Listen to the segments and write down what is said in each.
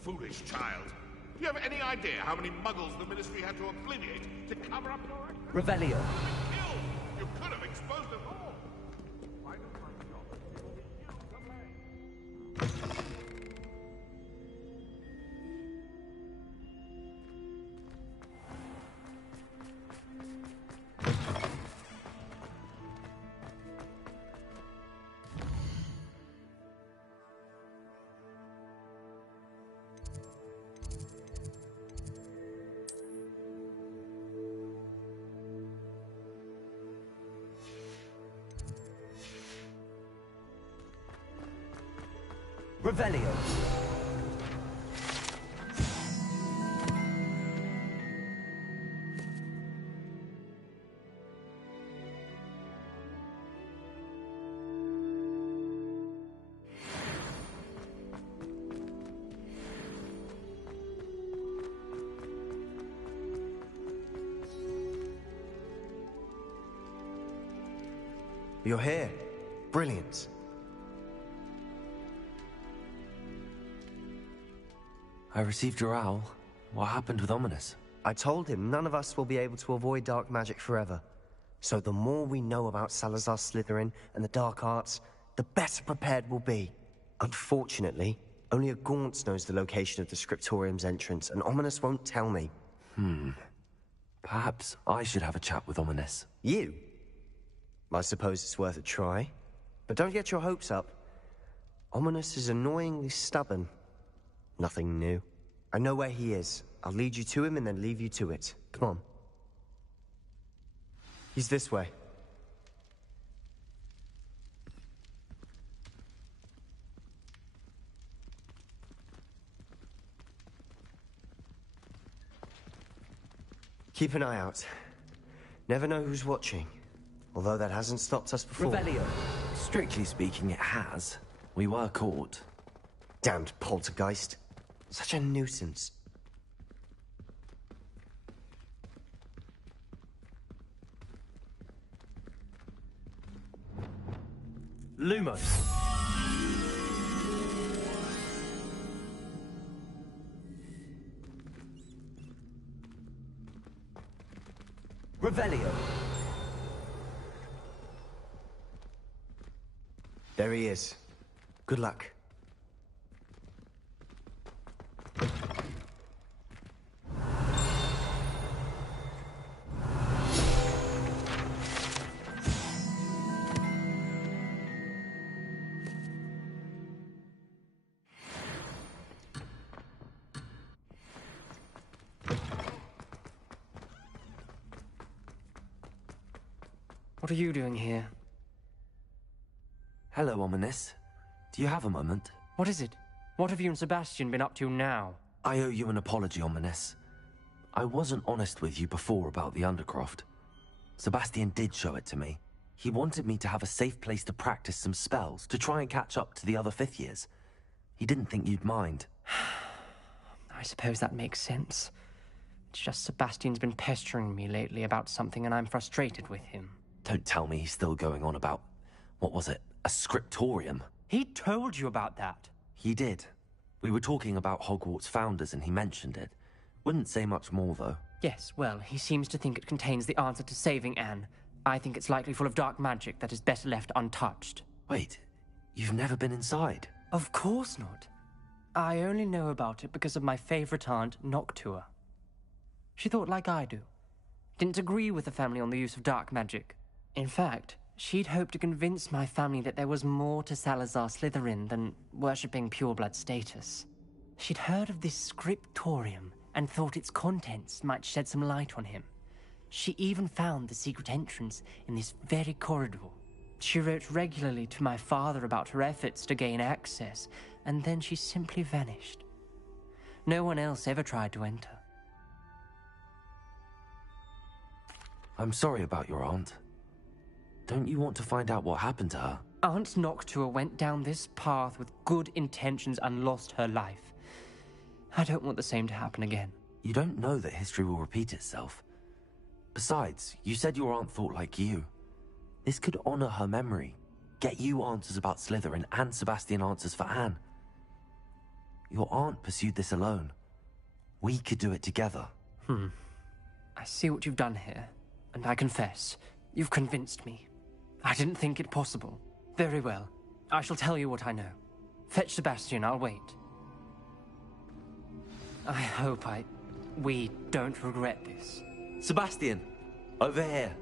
foolish child. Do you have any idea how many muggles the Ministry had to obliterate to cover up your actions? Revelio. Killed! You could have exposed us all! Why don't I stop? You the man. Revelio. You're here. Brilliant. I received your owl. What happened with Ominous? I told him none of us will be able to avoid dark magic forever. So the more we know about Salazar Slytherin and the dark arts, the better prepared we'll be. Unfortunately, only a Gaunt knows the location of the Scriptorium's entrance, and Ominous won't tell me. Perhaps I should have a chat with Ominous. You? I suppose it's worth a try. But don't get your hopes up. Ominous is annoyingly stubborn. Nothing new. I know where he is. I'll lead you to him and then leave you to it. Come on. He's this way. Keep an eye out. Never know who's watching. Although that hasn't stopped us before. Revelio. Strictly speaking, it has. We were caught. Damned poltergeist. Such a nuisance. Lumos. Revelio. There he is. Good luck. What are you doing here? Hello, Ominous. Do you have a moment? What is it? What have you and Sebastian been up to now? I owe you an apology, Ominous. I wasn't honest with you before about the Undercroft. Sebastian did show it to me. He wanted me to have a safe place to practice some spells, to try and catch up to the other fifth years. He didn't think you'd mind. I suppose that makes sense. It's just Sebastian's been pestering me lately about something and I'm frustrated with him. Don't tell me he's still going on about, what was it, a scriptorium? He told you about that. He did. We were talking about Hogwarts founders and he mentioned it. Wouldn't say much more, though. Yes, well, he seems to think it contains the answer to saving Anne. I think it's likely full of dark magic that is better left untouched. Wait, you've never been inside? Of course not. I only know about it because of my favorite aunt, Noctua. She thought like I do. Didn't agree with the family on the use of dark magic. In fact, she'd hoped to convince my family that there was more to Salazar Slytherin than worshipping pureblood status. She'd heard of this scriptorium and thought its contents might shed some light on him. She even found the secret entrance in this very corridor. She wrote regularly to my father about her efforts to gain access, and then she simply vanished. No one else ever tried to enter. I'm sorry about your aunt. Don't you want to find out what happened to her? Aunt Noctua went down this path with good intentions and lost her life. I don't want the same to happen again. You don't know that history will repeat itself. Besides, you said your aunt thought like you. This could honor her memory, get you answers about Slytherin and Sebastian answers for Anne. Your aunt pursued this alone. We could do it together. I see what you've done here, and I confess, you've convinced me. I didn't think it possible. Very well. I shall tell you what I know. Fetch Sebastian, I'll wait. I hope we don't regret this. Sebastian, over here.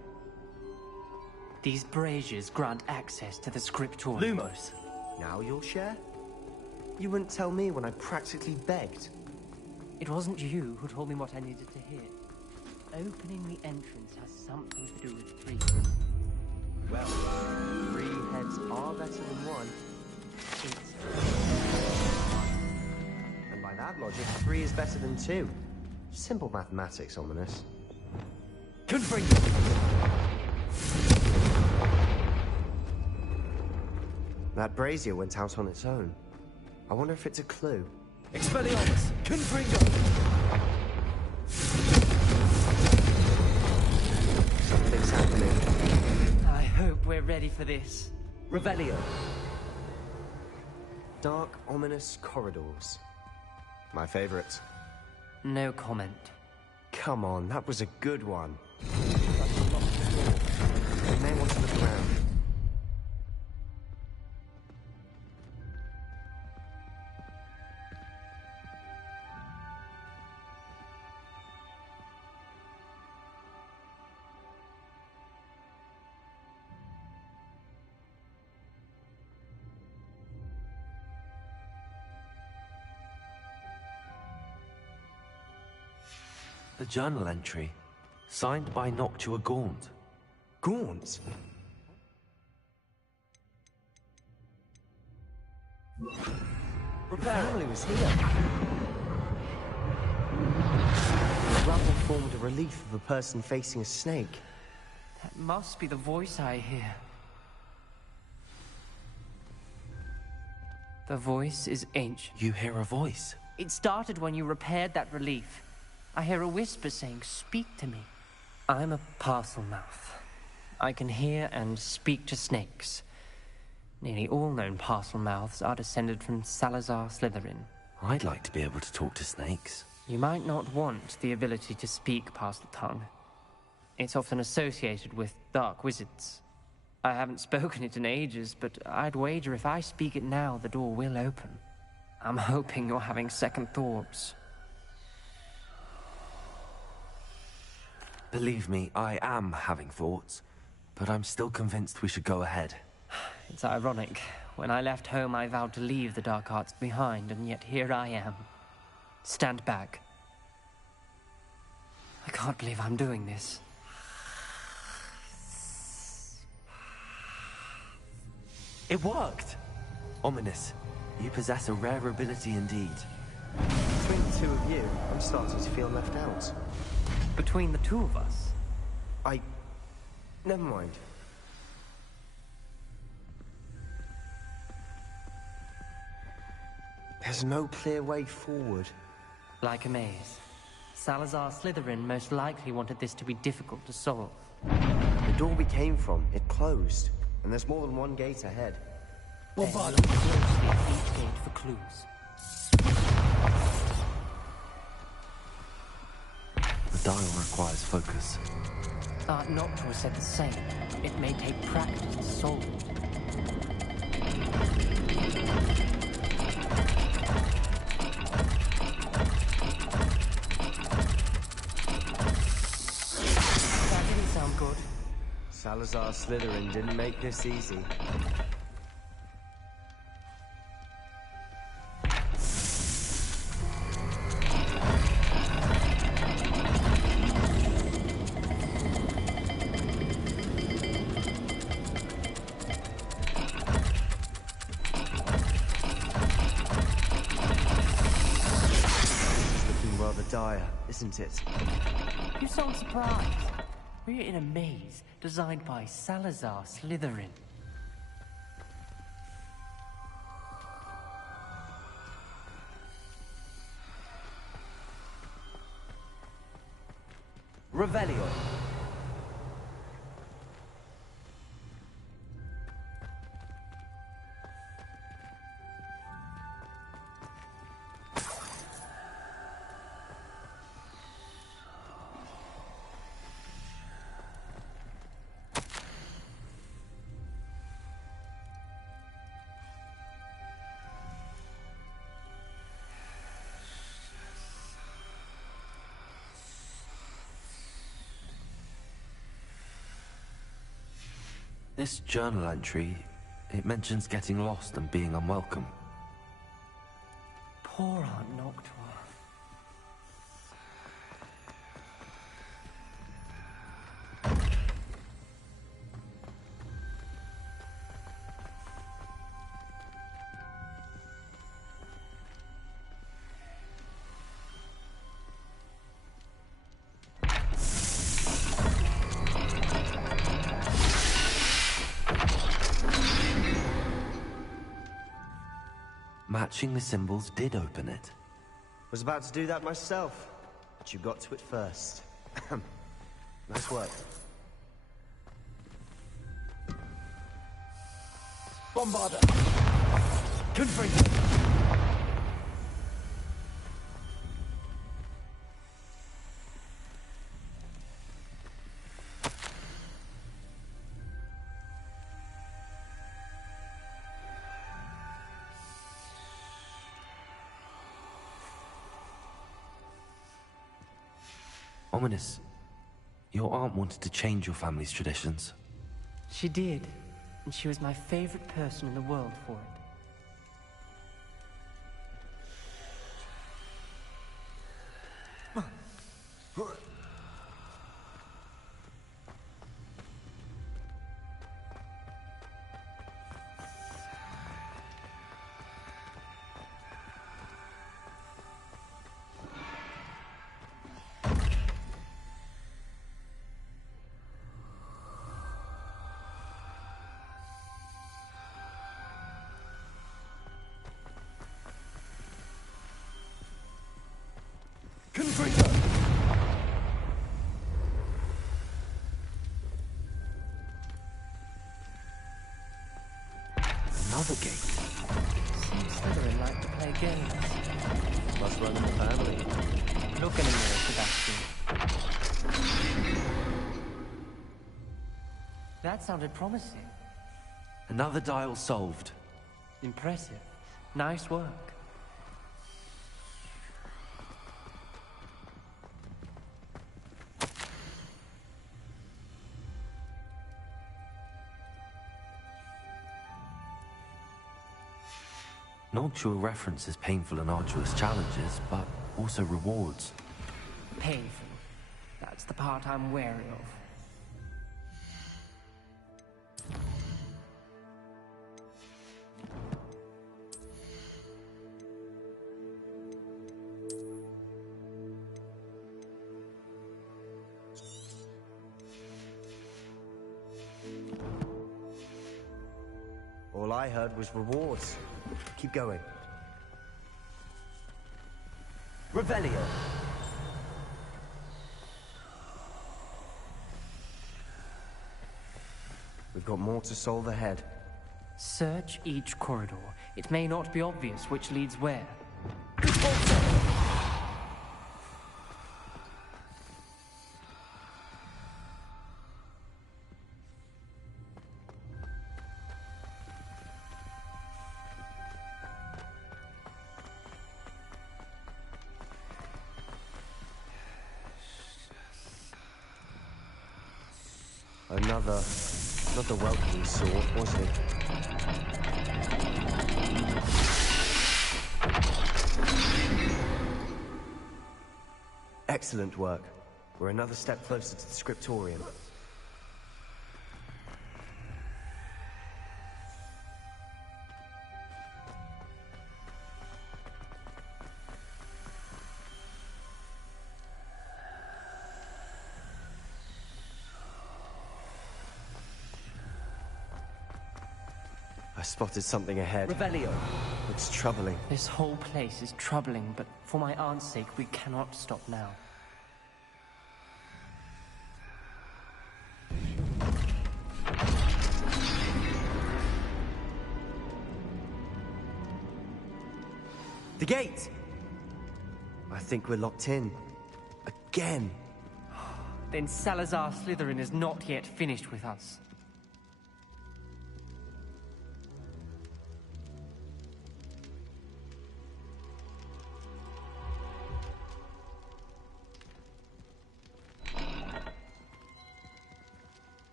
These braziers grant access to the scriptorium. Lumos. Now you'll share? You wouldn't tell me when I practically begged. It wasn't you who told me what I needed to hear. Opening the entrance has something to do with three. Well, 3 heads are better than 1. It's And by that logic, 3 is better than 2. Simple mathematics, Ominous. Confringo! That brazier went out on its own. I wonder if it's a clue. Expelliarmus! Confringo! Something's happening. I hope we're ready for this. Revelio! Dark, ominous corridors. My favorite. No comment. Come on, that was a good one. You may want to look around. A journal entry, signed by Noctua Gaunt. Gaunt? The family was here. The rubble formed a relief of a person facing a snake. That must be the voice I hear. The voice is ancient. You hear a voice. It started when you repaired that relief. I hear a whisper saying, "Speak to me." I'm a parcel mouth. I can hear and speak to snakes. Nearly all known parcel mouths are descended from Salazar Slytherin. I'd like to be able to talk to snakes. You might not want the ability to speak parcel tongue. It's often associated with dark wizards. I haven't spoken it in ages, but I'd wager if I speak it now, the door will open. I'm hoping you're having second thoughts. Believe me, I am having thoughts, but I'm still convinced we should go ahead. It's ironic. When I left home, I vowed to leave the dark arts behind, and yet here I am. Stand back. I can't believe I'm doing this. It worked! Ominous, you possess a rare ability indeed. Between the two of you, I'm starting to feel left out. Between the two of us, Never mind. There's no clear way forward. like a maze. Salazar Slytherin most likely wanted this to be difficult to solve. The door we came from, it closed. And there's more than one gate ahead. Then look closely at each gate for clues. The dial requires focus. Aunt Noctua said the same. It may take practice to solve it. That didn't sound good. Salazar Slytherin didn't make this easy. Dire, isn't it? You sound surprised. We're in a maze designed by Salazar Slytherin. Revelio. This journal entry, it mentions getting lost and being unwelcome. Poor Aunt Noctua. Matching the symbols did open it. Was about to do that myself, but you got to it first. Nice work. Bombarder! Confringo! Ominous, your aunt wanted to change your family's traditions. She did, and she was my favorite person in the world for it. Confringo! Another gate. Seems Slytherin like to play games. Must run in the family. Look in the mirror, Sebastian. That sounded promising. Another dial solved. Impressive. Nice work. Noctua references painful and arduous challenges, but also rewards. Painful. That's the part I'm wary of. All I heard was rewards. Keep going. Revelio! We've got more to solve ahead. Search each corridor. It may not be obvious which leads where. Another welcoming sword, was it? Excellent work. We're another step closer to the scriptorium. I spotted something ahead. Revelio! It's troubling. This whole place is troubling, but for my aunt's sake, we cannot stop now. The gate! I think we're locked in. Again. Then Salazar Slytherin is not yet finished with us.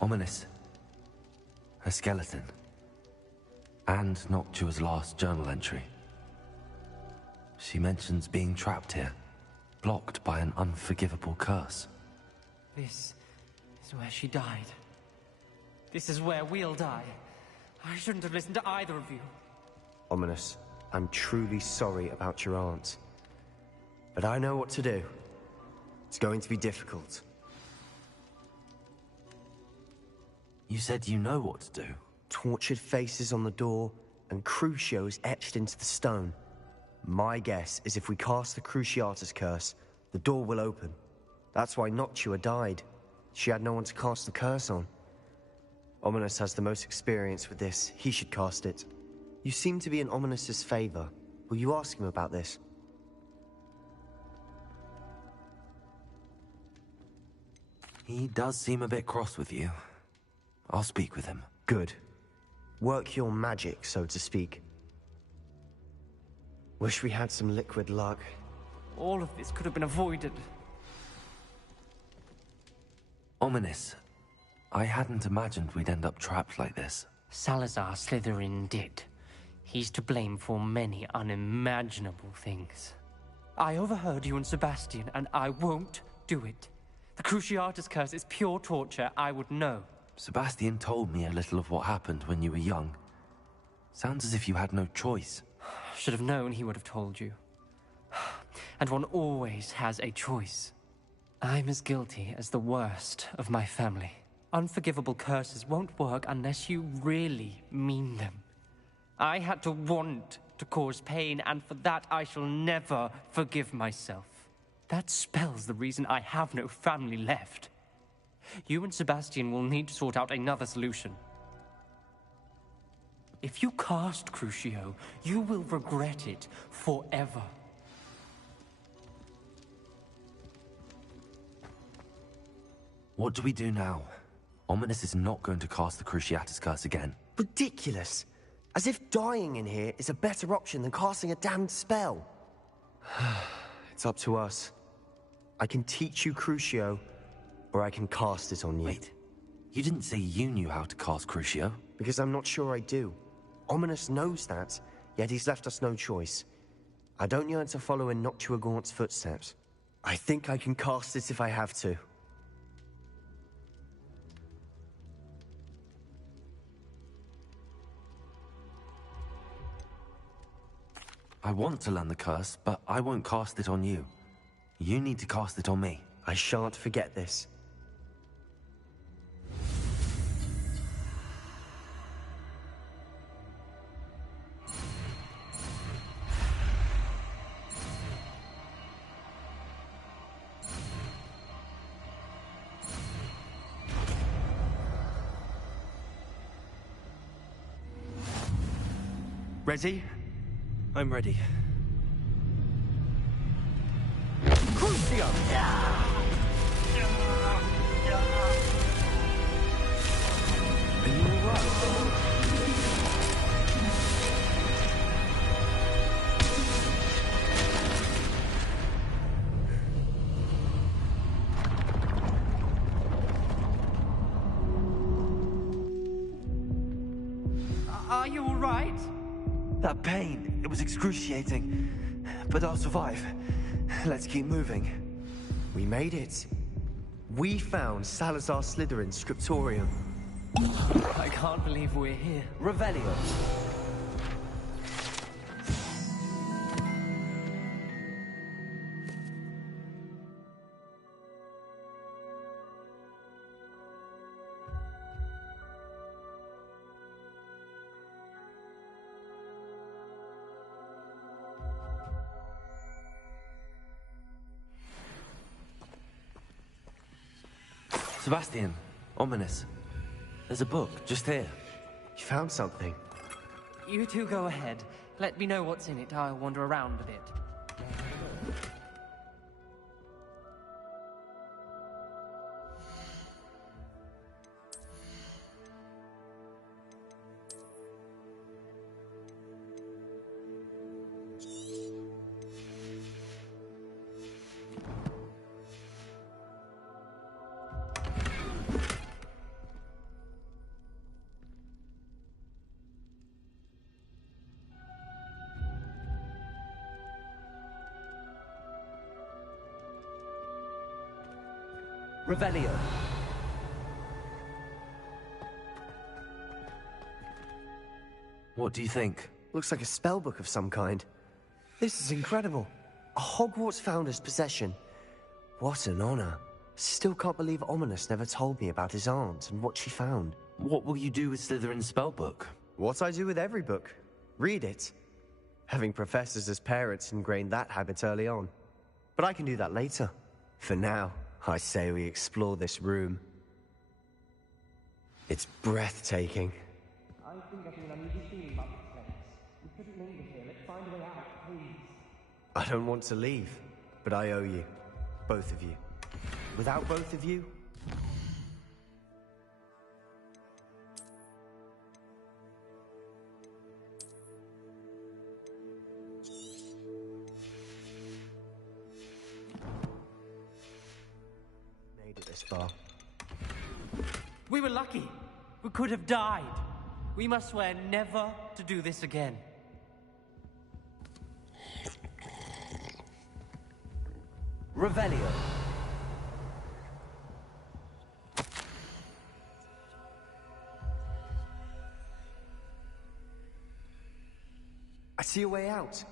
Ominous. A skeleton. And Noctua's last journal entry. She mentions being trapped here, blocked by an unforgivable curse. This is where she died. This is where we'll die. I shouldn't have listened to either of you. Ominous, I'm truly sorry about your aunt. But I know what to do. It's going to be difficult. You said you know what to do. Tortured faces on the door, and Crucios etched into the stone. My guess is if we cast the Cruciatus curse, the door will open. That's why Noctua died. She had no one to cast the curse on. Ominous has the most experience with this. He should cast it. You seem to be in Ominous's favor. Will you ask him about this? He does seem a bit cross with you. I'll speak with him. Good. Work your magic, so to speak. Wish we had some liquid luck. All of this could have been avoided. Ominous. I hadn't imagined we'd end up trapped like this. Salazar Slytherin did. He's to blame for many unimaginable things. I overheard you and Sebastian, and I won't do it. The Cruciatus curse is pure torture. I would know. Sebastian told me a little of what happened when you were young. Sounds as if you had no choice. Should have known he would have told you. And one always has a choice. I'm as guilty as the worst of my family. Unforgivable curses won't work unless you really mean them. I had to want to cause pain, and for that I shall never forgive myself. That spells the reason I have no family left. You and Sebastian will need to sort out another solution. If you cast Crucio, you will regret it forever. What do we do now? Ominous is not going to cast the Cruciatus curse again. Ridiculous. As if dying in here is a better option than casting a damned spell. It's up to us. I can teach you Crucio, or I can cast it on you. Wait, you didn't say you knew how to cast Crucio? Because I'm not sure I do. Ominous knows that, yet he's left us no choice. I don't yearn to follow in Noctua Gaunt's footsteps. I think I can cast it if I have to. I want to learn the curse, but I won't cast it on you. You need to cast it on me. I shan't forget this. Ready? I'm ready. Crucio! Are you alright? Are you all right? That pain, it was excruciating. But I'll survive. Let's keep moving. We made it. We found Salazar Slytherin's scriptorium. I can't believe we're here. Revelio. Sebastian, Ominous. There's a book, just here. You found something. You two go ahead. Let me know what's in it. I'll wander around a bit. Revelio. What do you think? Looks like a spellbook of some kind. This is incredible. A Hogwarts founder's possession. What an honor. Still can't believe Ominous never told me about his aunt and what she found. What will you do with Slytherin's spellbook? What I do with every book. Read it. Having professors as parents ingrained that habit early on. But I can do that later. For now, I say we explore this room. It's breathtaking. I think I feel an uneasy feeling about this place. We couldn't linger here. Let's find a way out, please. I don't want to leave, but I owe you. Both of you. Without both of you... made it this far. We were lucky. We could have died. We must swear never to do this again. Revelio. I see a way out.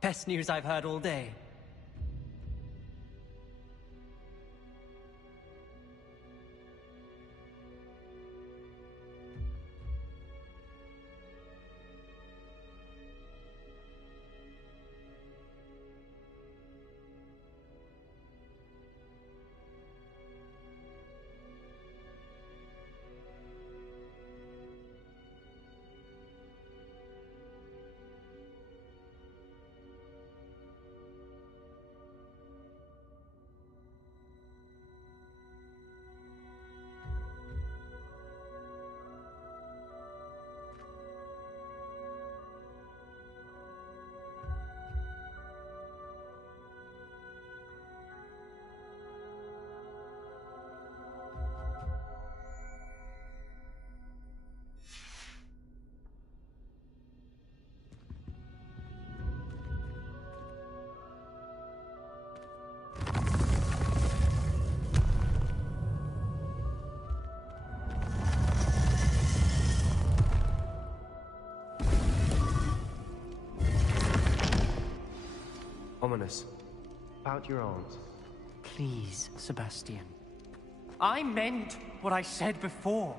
Best news I've heard all day. Ominous. About your aunt. Please, Sebastian. I meant what I said before.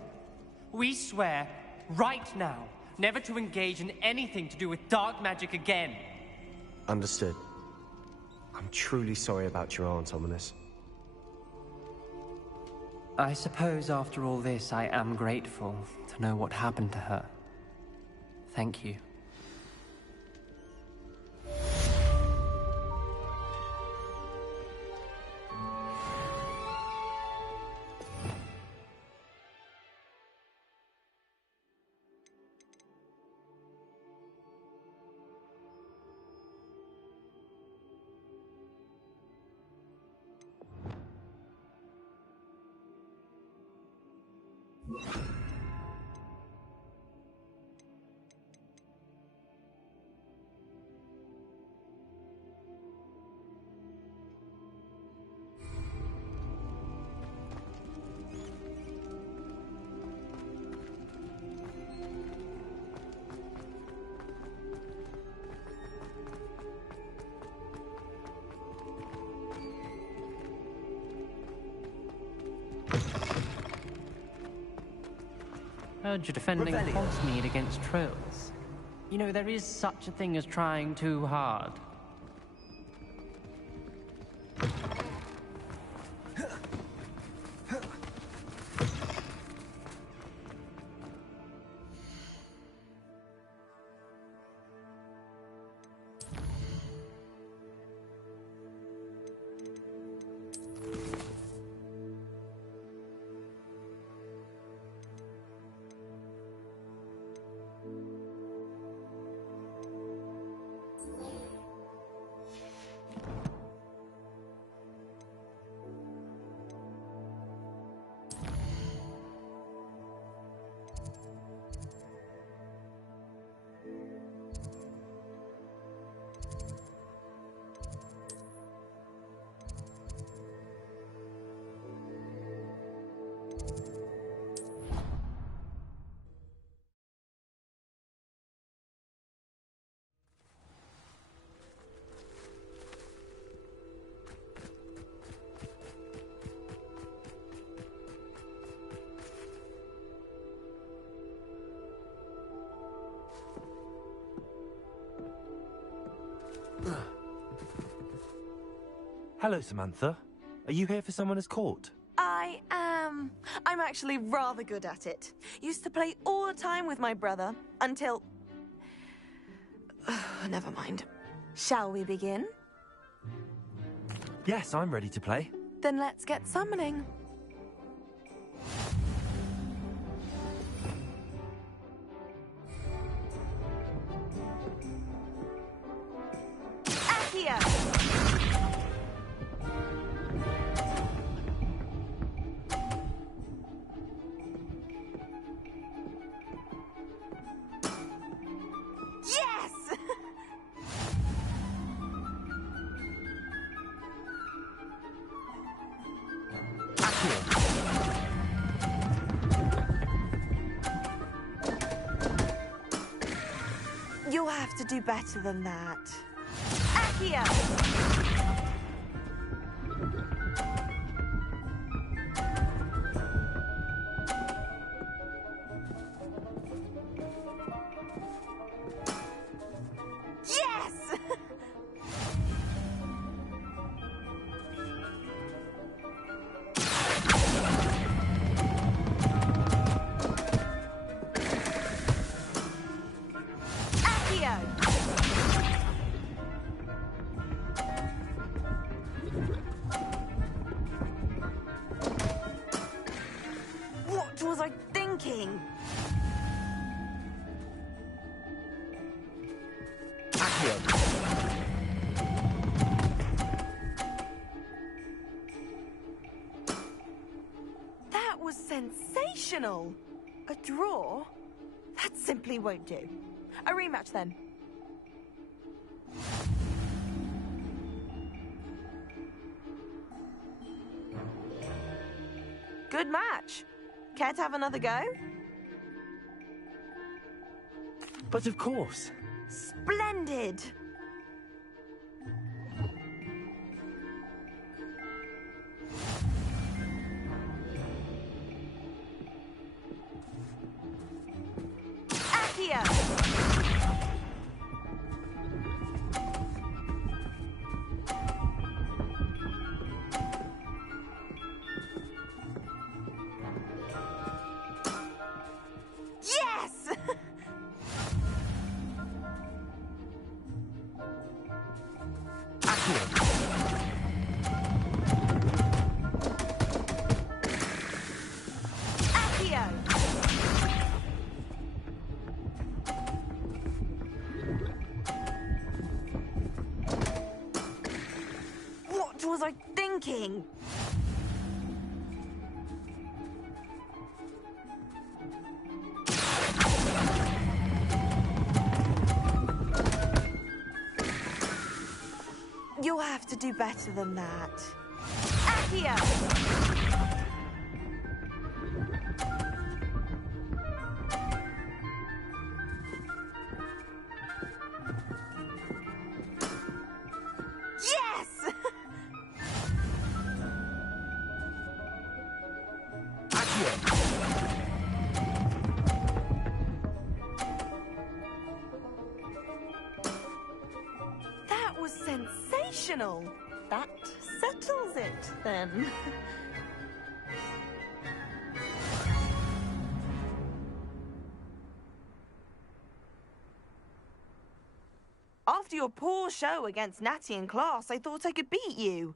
We swear, right now, never to engage in anything to do with dark magic again. Understood. I'm truly sorry about your aunt, Ominous. I suppose after all this, I am grateful to know what happened to her. Thank you. Heard you're defending Revelio. Hogsmeade against trolls. You know, there is such a thing as trying too hard. Hello, Samantha. Are you here for Summoner's Court? I am. I'm actually rather good at it. Used to play all the time with my brother, until... Never mind. Shall we begin? Yes, I'm ready to play. Then let's get summoning. Accio! Yes! You'll have to do better than that. Accio! Yes! Accio! What was I thinking? That was sensational! A draw? That simply won't do. A rematch then. Good match. Care to have another go? But of course. Splendid! Accio! Yes! Accio! What was I thinking? You'll have to do better than that. Accio! Yes! That was sensational. That settles it, then. After your poor show against Natty in class, I thought I could beat you.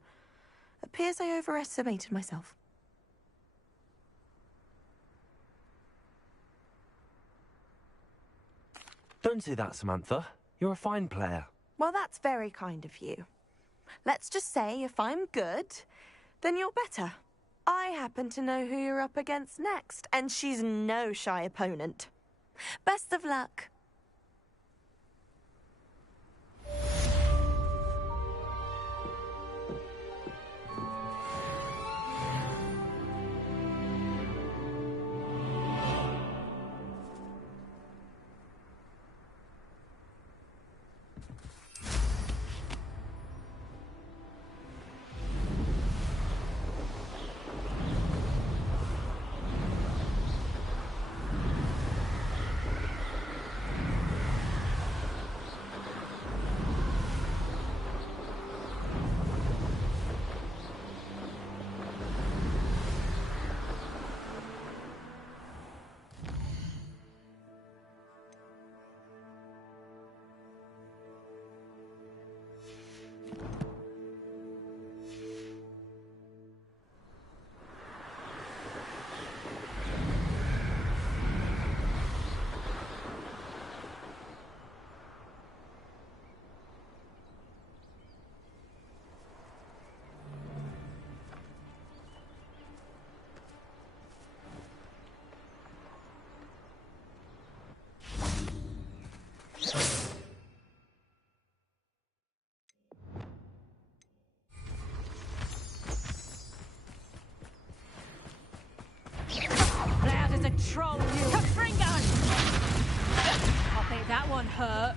Appears I overestimated myself. Don't say that, Samantha. You're a fine player. Well, that's very kind of you. Let's just say if I'm good, then you're better. I happen to know who you're up against next, and she's no shy opponent. Best of luck. control you. Confringo! I think that one hurt.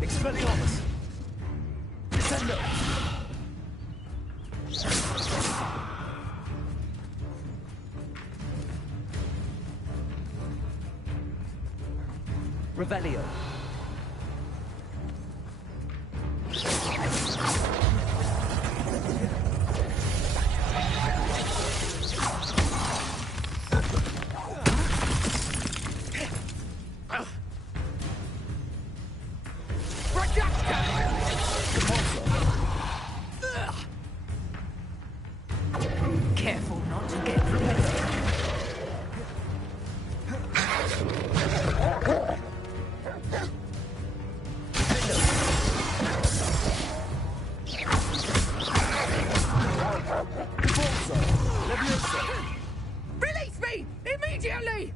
Expelliarmus! Descendo! Revelio. Careful not to get repelled. Release me! Immediately!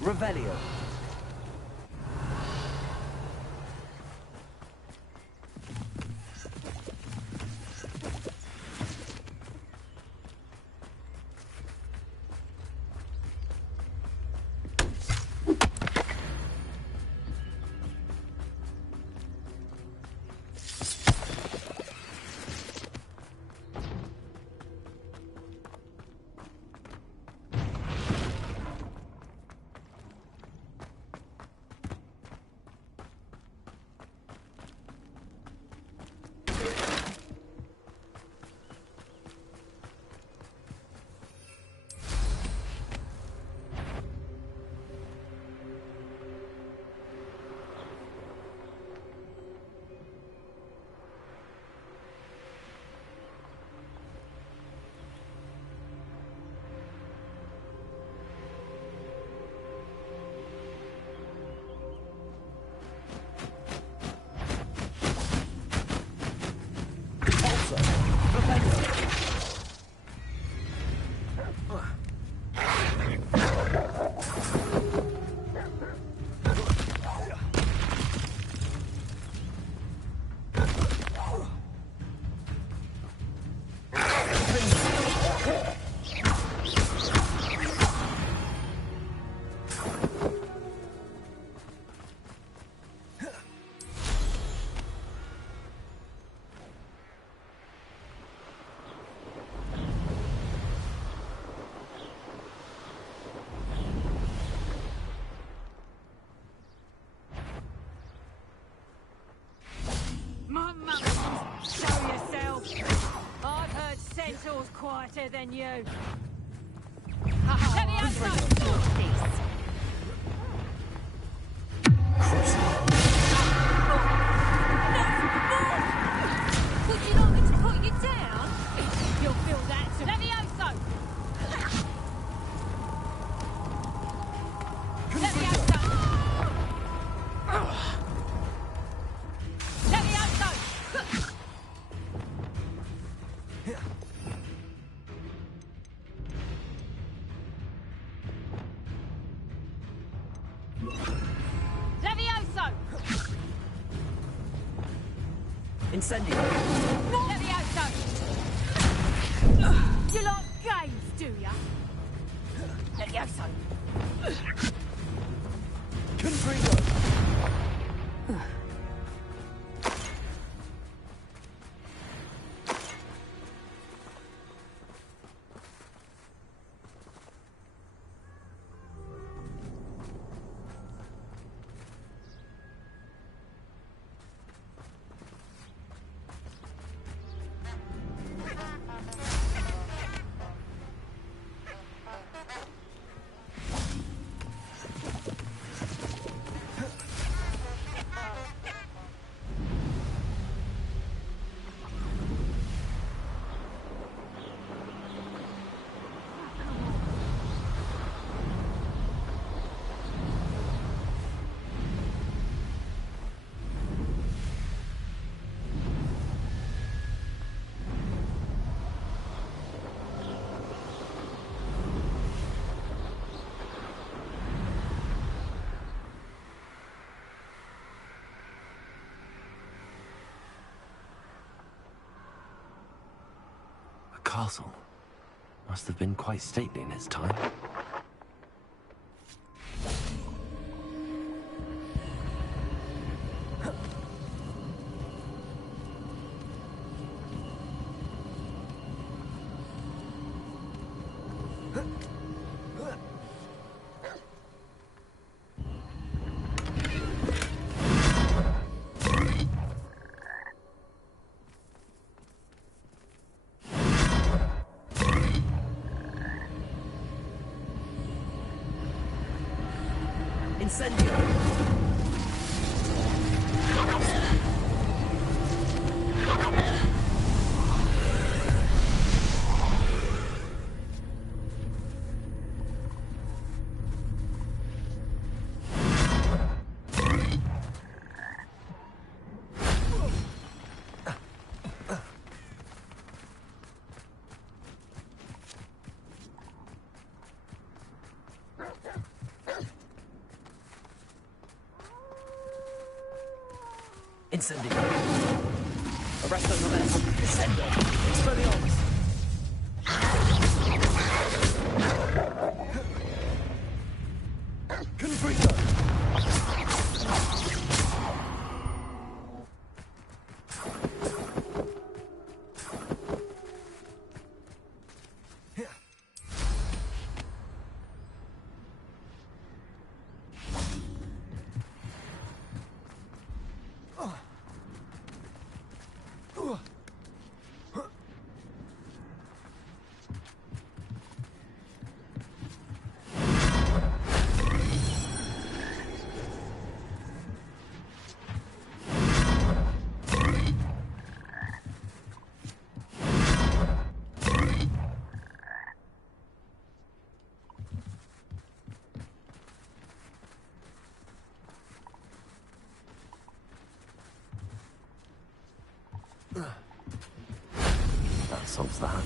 Revelio. Show yourself. I've heard Centaur's quieter than you. Would you like me to put you down? You'll feel that too. Levioso! Levioso! Levioso! Levioso! Incendio. Levioso! You like games, do ya? castle. Must have been quite stately in its time. Incendio! Incendio! Arresto Nomes! Descendo! Expelliarmus! Confringo! That solves that.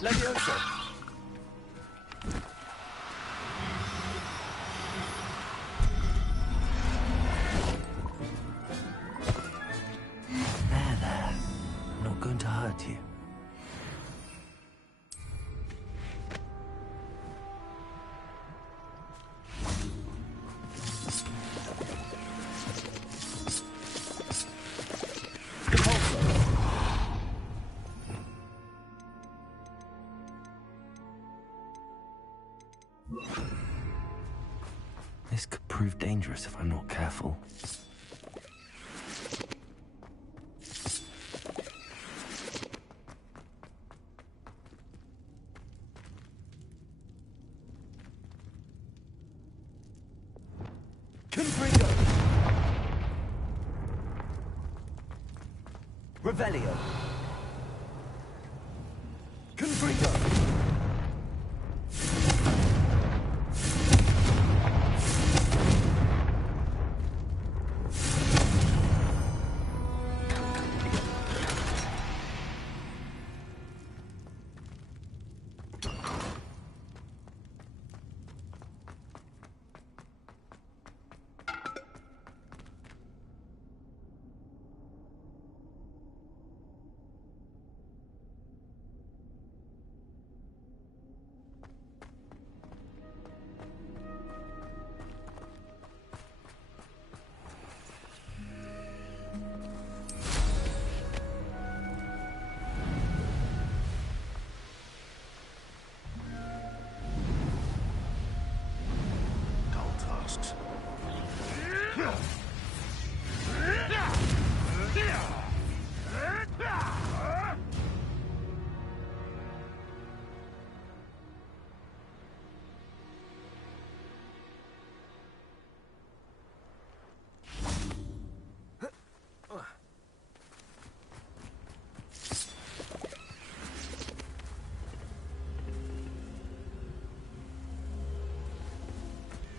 Levioso! There. I'm not going to hurt you. This could prove dangerous if I'm not careful. Confringo! Revelio! Confringo!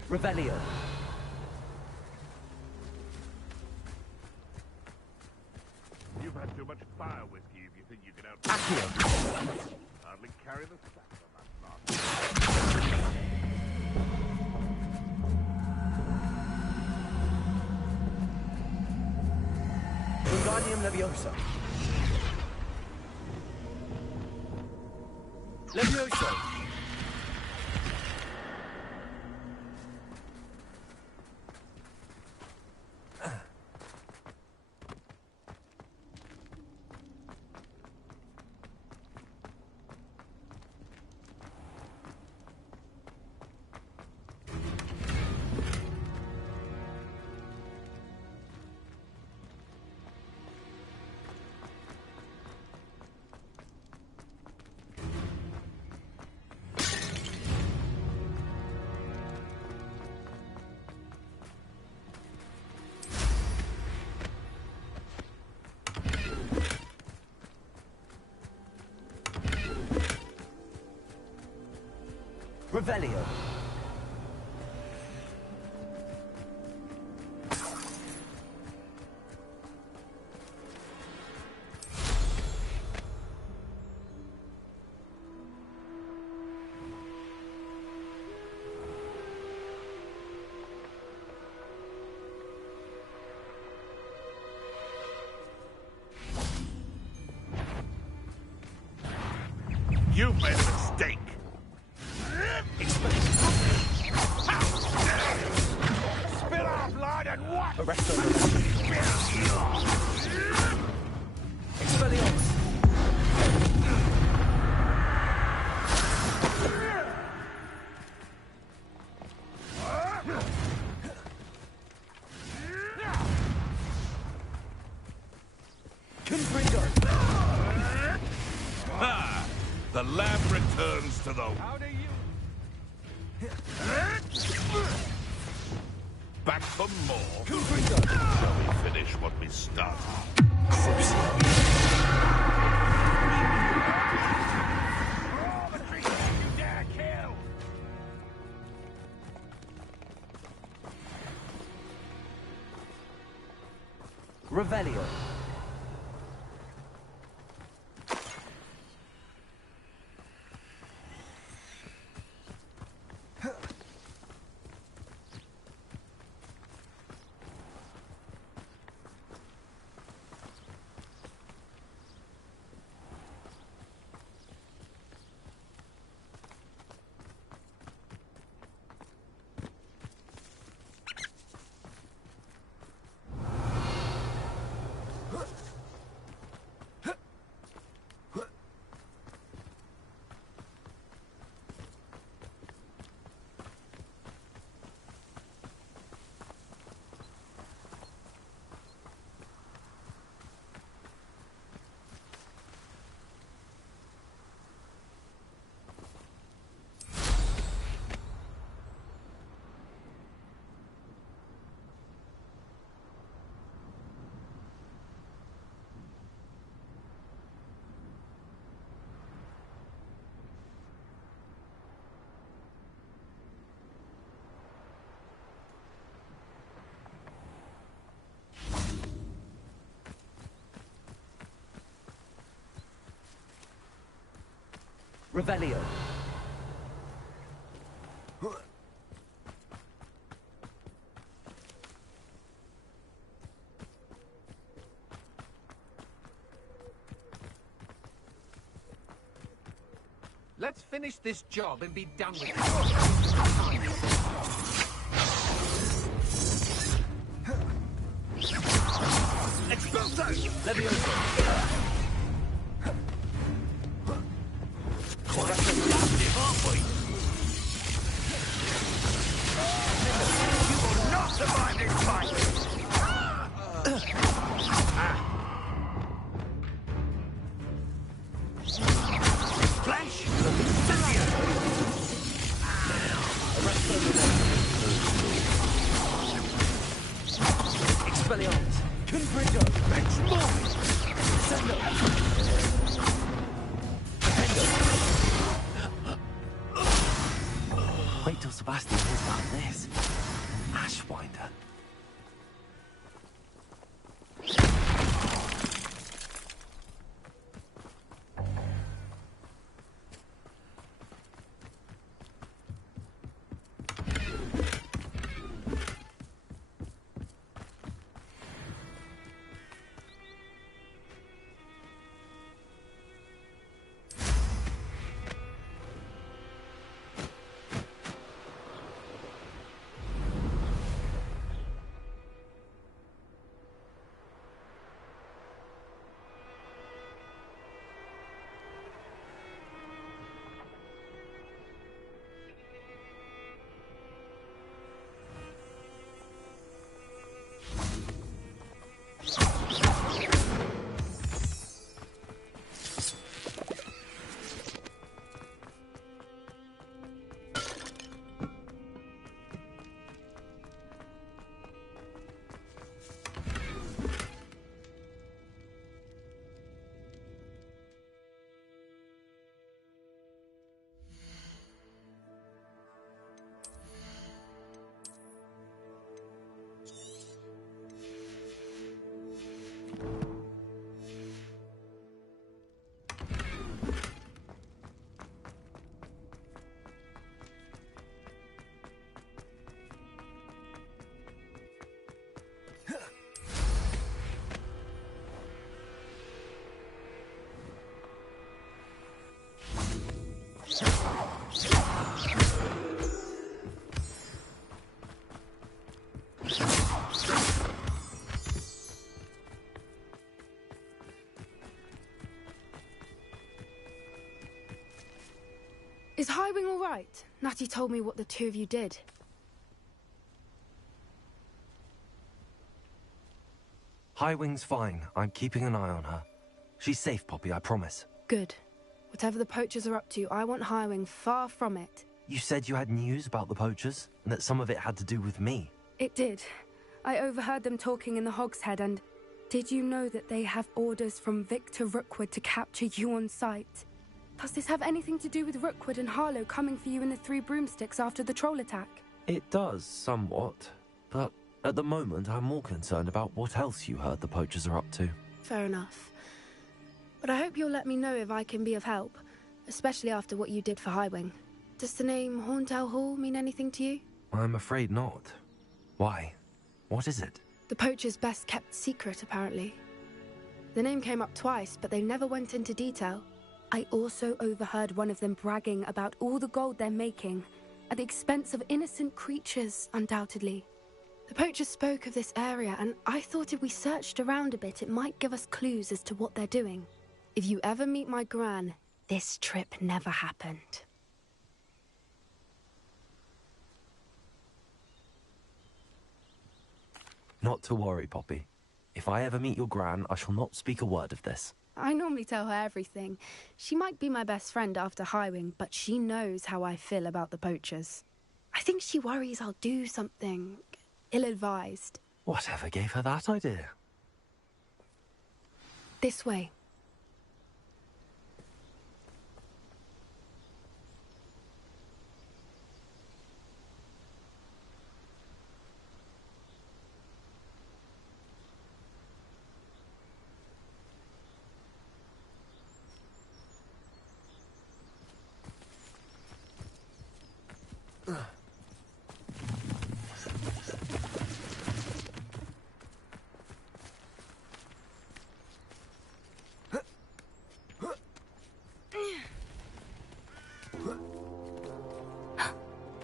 Revelio. You've had too much fire whiskey if you think you can out. Accio. Hardly carry the sack on that lot. Wingardium Leviosa. Levioso. Revelio. You've made a mistake. Spill our blood and what? Arresto Expelliarmus. Confringo. Ah, the lab returns to the... How do you... Back for more. Confringo. Shall we finish what we started? All the creatures you dare kill! Revelio. Revelio. Let's finish this job and be done with it. Expulso! Levioso. Survive this fight! Flash! Expelliarmus! Confringo! Benchmark! Sendo! Wait till Sebastian hears about this. Sidewinder. Is Highwing all right? Natty told me what the two of you did. Highwing's fine. I'm keeping an eye on her. She's safe, Poppy, I promise. Good. Whatever the poachers are up to, I want Highwing far from it. You said you had news about the poachers, and that some of it had to do with me. It did. I overheard them talking in the Hogshead, and did you know that they have orders from Victor Rookwood to capture you on sight? Does this have anything to do with Rookwood and Harlow coming for you in the Three Broomsticks after the troll attack? It does, somewhat. But at the moment, I'm more concerned about what else you heard the poachers are up to. Fair enough. But I hope you'll let me know if I can be of help, especially after what you did for Highwing. Does the name Horntail Hall mean anything to you? I'm afraid not. Why? What is it? The poachers' best kept secret, apparently. The name came up twice, but they never went into detail. I also overheard one of them bragging about all the gold they're making, at the expense of innocent creatures, undoubtedly. The poachers spoke of this area, and I thought if we searched around a bit, it might give us clues as to what they're doing. If you ever meet my gran, this trip never happened. Not to worry, Poppy. If I ever meet your gran, I shall not speak a word of this. I normally tell her everything. She might be my best friend after Highwing, but she knows how I feel about the poachers. I think she worries I'll do something ill-advised. Whatever gave her that idea? This way.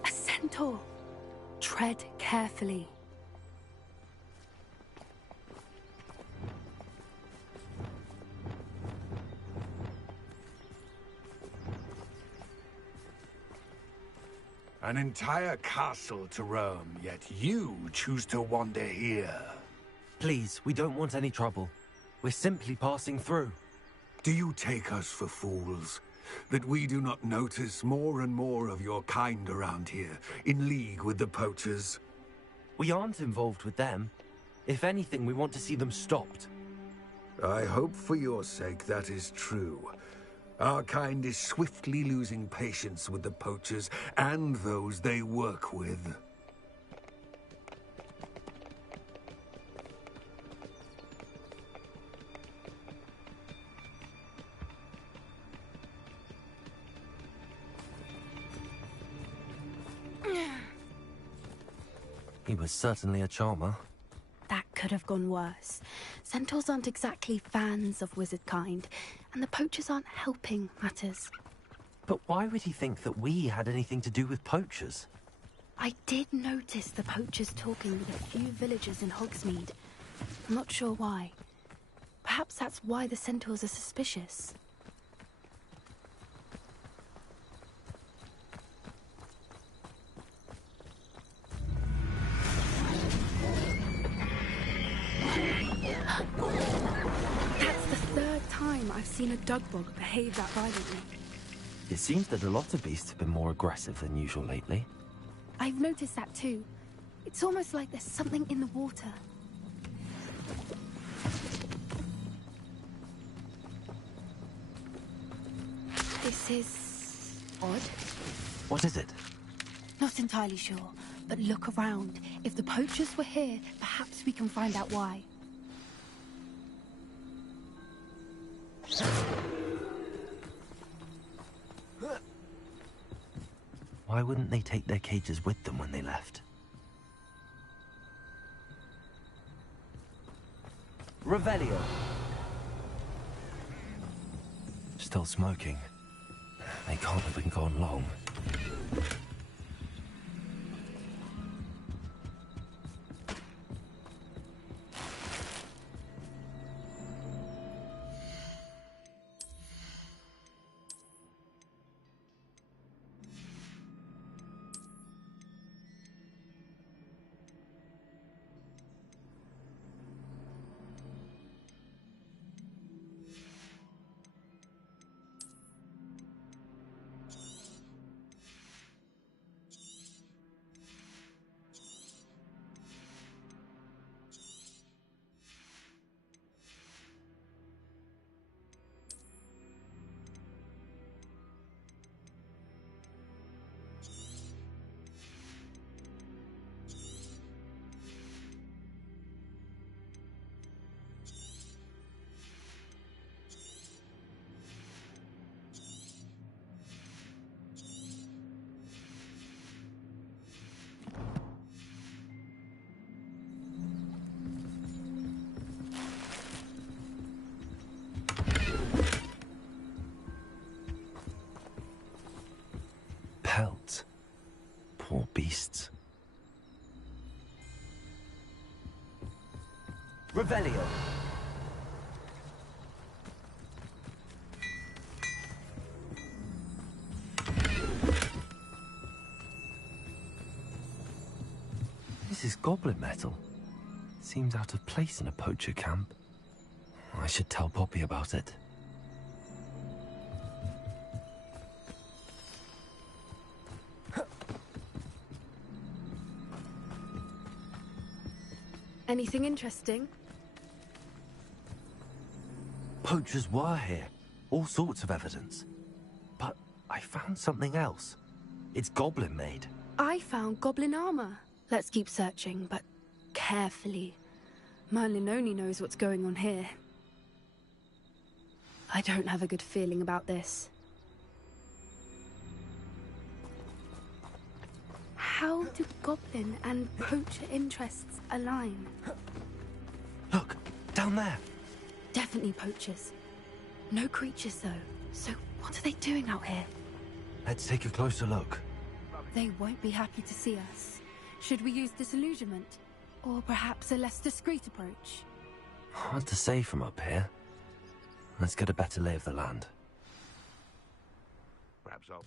A centaur. Tread carefully. An entire castle to roam, yet you choose to wander here. Please, we don't want any trouble. We're simply passing through. Do you take us for fools? That we do not notice more and more of your kind around here, in league with the poachers? We aren't involved with them. If anything, we want to see them stopped. I hope for your sake that is true. Our kind is swiftly losing patience with the poachers and those they work with. was certainly a charmer. That could have gone worse. Centaurs aren't exactly fans of wizard kind, and the poachers aren't helping matters. But why would he think that we had anything to do with poachers? I did notice the poachers talking with a few villagers in Hogsmeade. I'm not sure why. Perhaps that's why the centaurs are suspicious. That's the third time I've seen a Dugbog behave that violently. It seems that a lot of beasts have been more aggressive than usual lately. I've noticed that too. It's almost like there's something in the water. This is odd. What is it? Not entirely sure, but look around. If the poachers were here, perhaps we can find out why. Why wouldn't they take their cages with them when they left? Revelio. Still smoking. They can't have been gone long. Pelt. Poor beasts. Revelio. This is goblin metal. Seems out of place in a poacher camp. I should tell Poppy about it. Anything interesting? Poachers were here. All sorts of evidence. But I found something else. It's goblin made. I found goblin armor. Let's keep searching, but carefully. Merlin only knows what's going on here. I don't have a good feeling about this. How do goblin and poacher interests align? Look, down there. Definitely poachers. No creatures, though. So what are they doing out here? Let's take a closer look. They won't be happy to see us. Should we use disillusionment? Or perhaps a less discreet approach? Hard to say from up here. Let's get a better lay of the land. Perhaps I'll...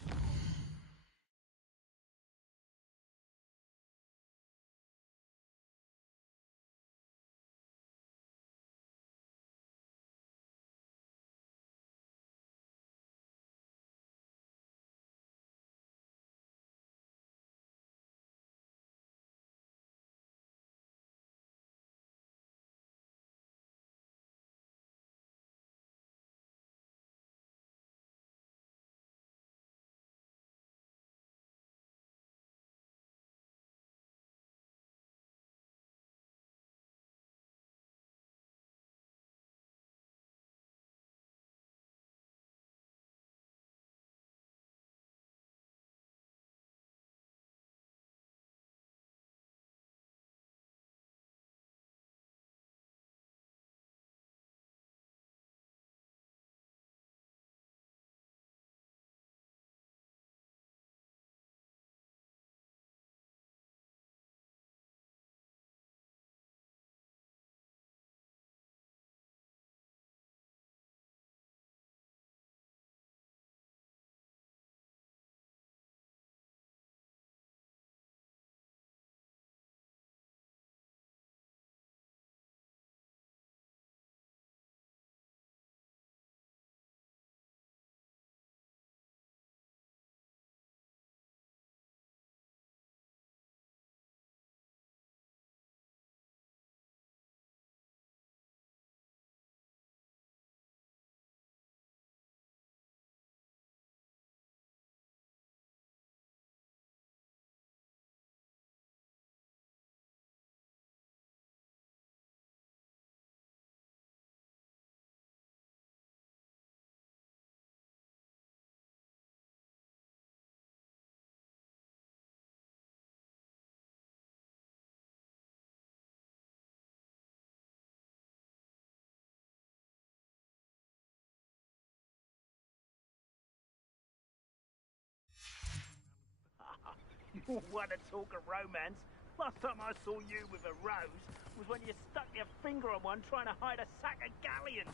What a talk of romance. Last time I saw you with a rose was when you stuck your finger on one trying to hide a sack of galleons.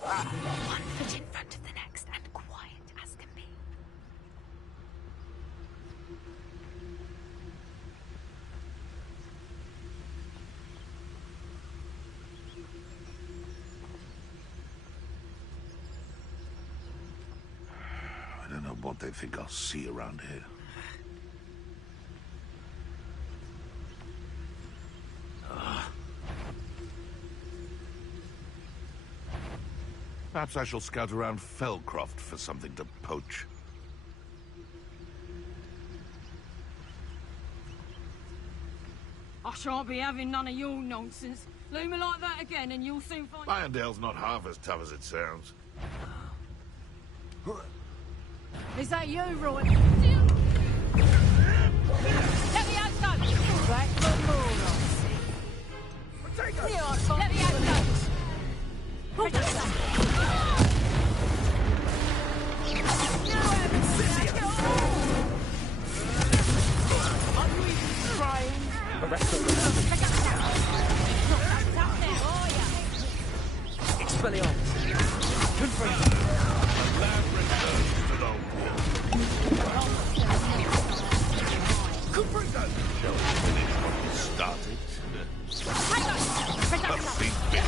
One foot in front of the next and quiet as can be. I don't know what they think I'll see around here. Perhaps I shall scout around Felcroft for something to poach. I shan't be having none of your nonsense. Leave me like that again and you'll soon find... Irondale's not half as tough as it sounds. Is that you, Roy? Let me out, son! Back for more, I see. Let me out, son! Expelliarmus! Confringo! Confringo! Shall we finish what we started? A big bit.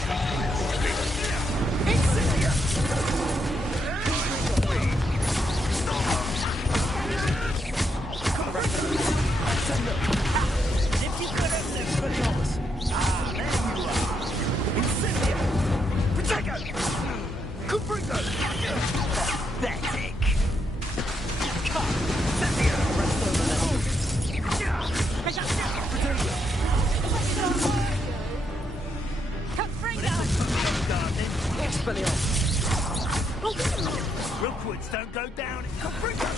Incendia! Expelliarmus! Ah, there you are! Incendia! Protego! Confringo! Pathetic! Cut! Incendia! Expelliarmus! Rookwoods don't go down. Confringo!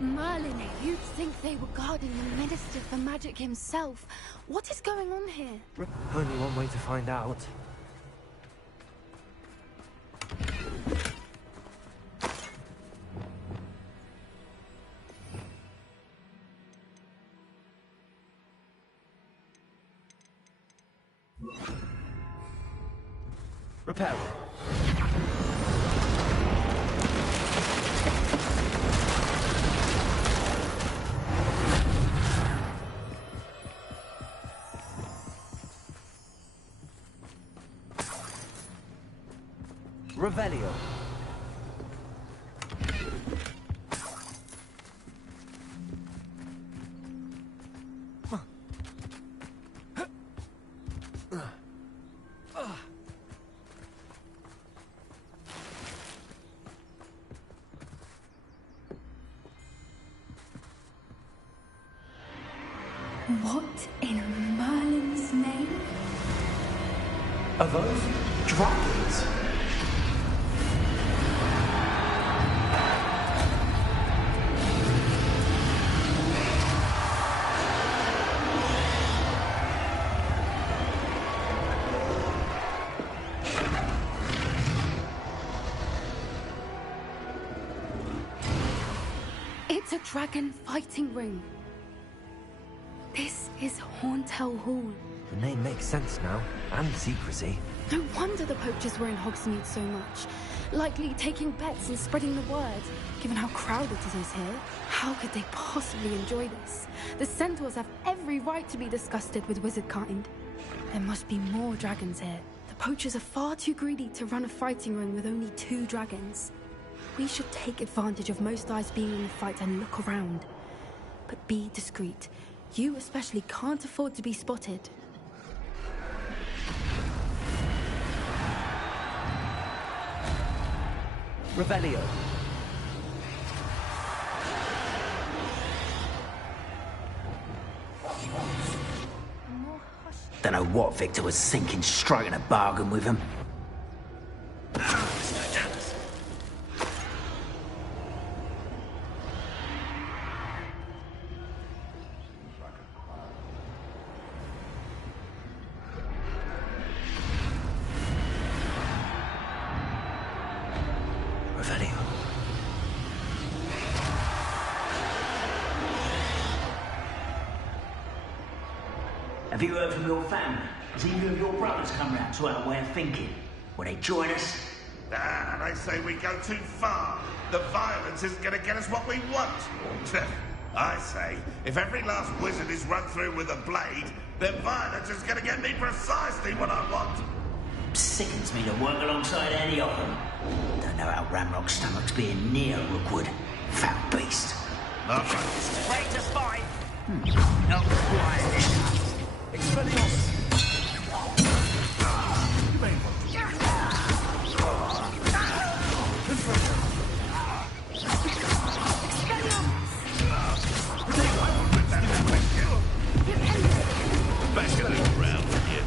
Merlin, you'd think they were guarding the Minister for Magic himself. What is going on here? Only one way to find out. Repel. Revelio. What in Merlin's name? Are those dragons? It's a dragon fighting ring. This is Horntail Hall. The name makes sense now, and the secrecy. No wonder the poachers were in Hogsmeade so much. Likely taking bets and spreading the word. Given how crowded it is here, how could they possibly enjoy this? The centaurs have every right to be disgusted with wizard kind. There must be more dragons here. The poachers are far too greedy to run a fighting ring with only 2 dragons. We should take advantage of most eyes being in the fight and look around. But be discreet. You especially can't afford to be spotted. Revelio. Don't know what Victor was thinking, striking a bargain with him. Have you heard from your family? Has either of your brothers come round to our way of thinking? Will they join us? They say we go too far. The violence isn't going to get us what we want. I say, if every last wizard is run through with a blade, then violence is going to get me precisely what I want. Sickens me to work alongside any of them. Don't know how Ramrock's stomach's being near Rookwood. Foul beast. Ready to fight? Not quiet enough. Expelliarmus! You may want back a little round with you.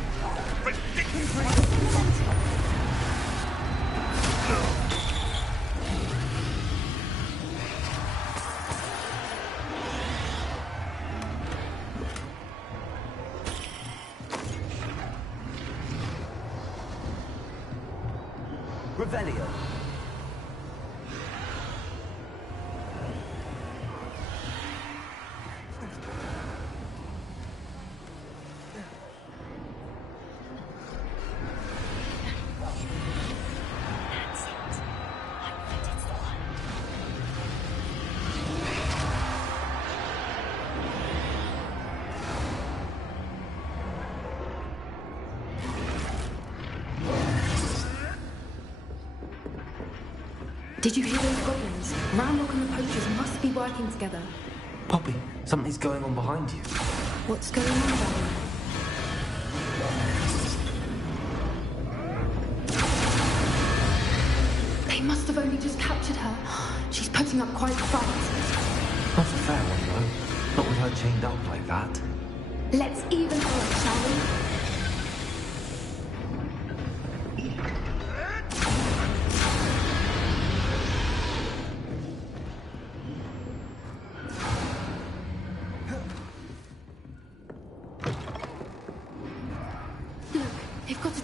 Revelio. Did you hear those goblins? Ramrock and the poachers must be working together. Poppy, something's going on behind you. What's going on down there? They must have only just captured her. She's putting up quite a fight. Not a fair one, though. Not with her chained up like that. Let's even her up, shall we?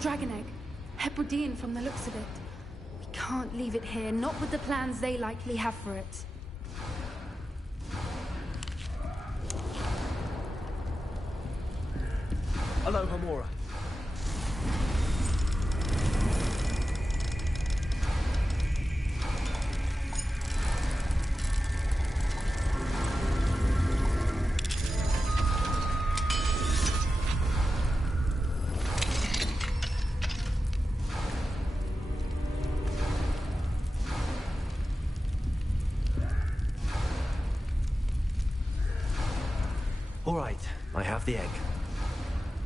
Dragon egg. Hebridean from the looks of it. We can't leave it here, not with the plans they likely have for it. Hello, Hamura. All right, I have the egg.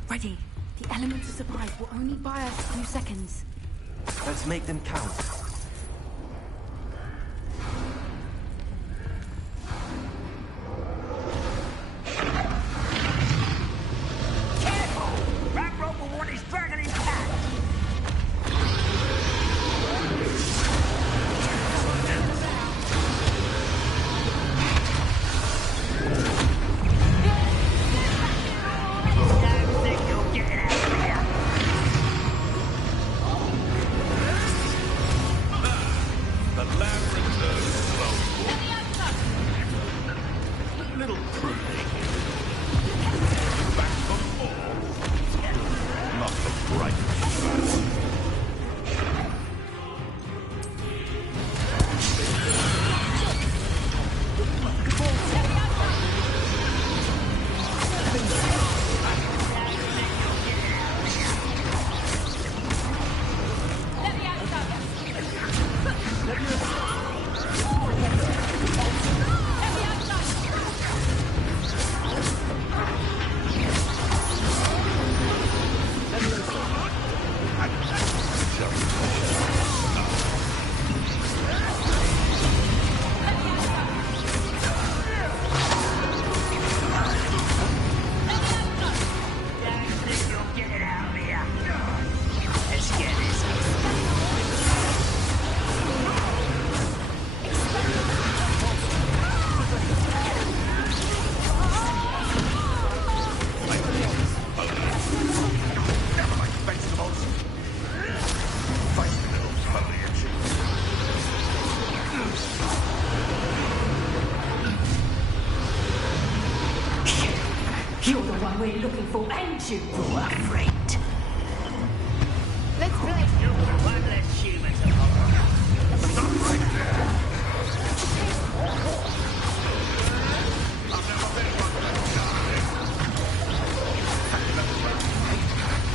Ready. The element of surprise will only buy us a few seconds. Let's make them count. Careful! Ramrock will want his dragon intact! we're looking for, ain't you? You're afraid. Let's play. One less human to hold. Stop right there!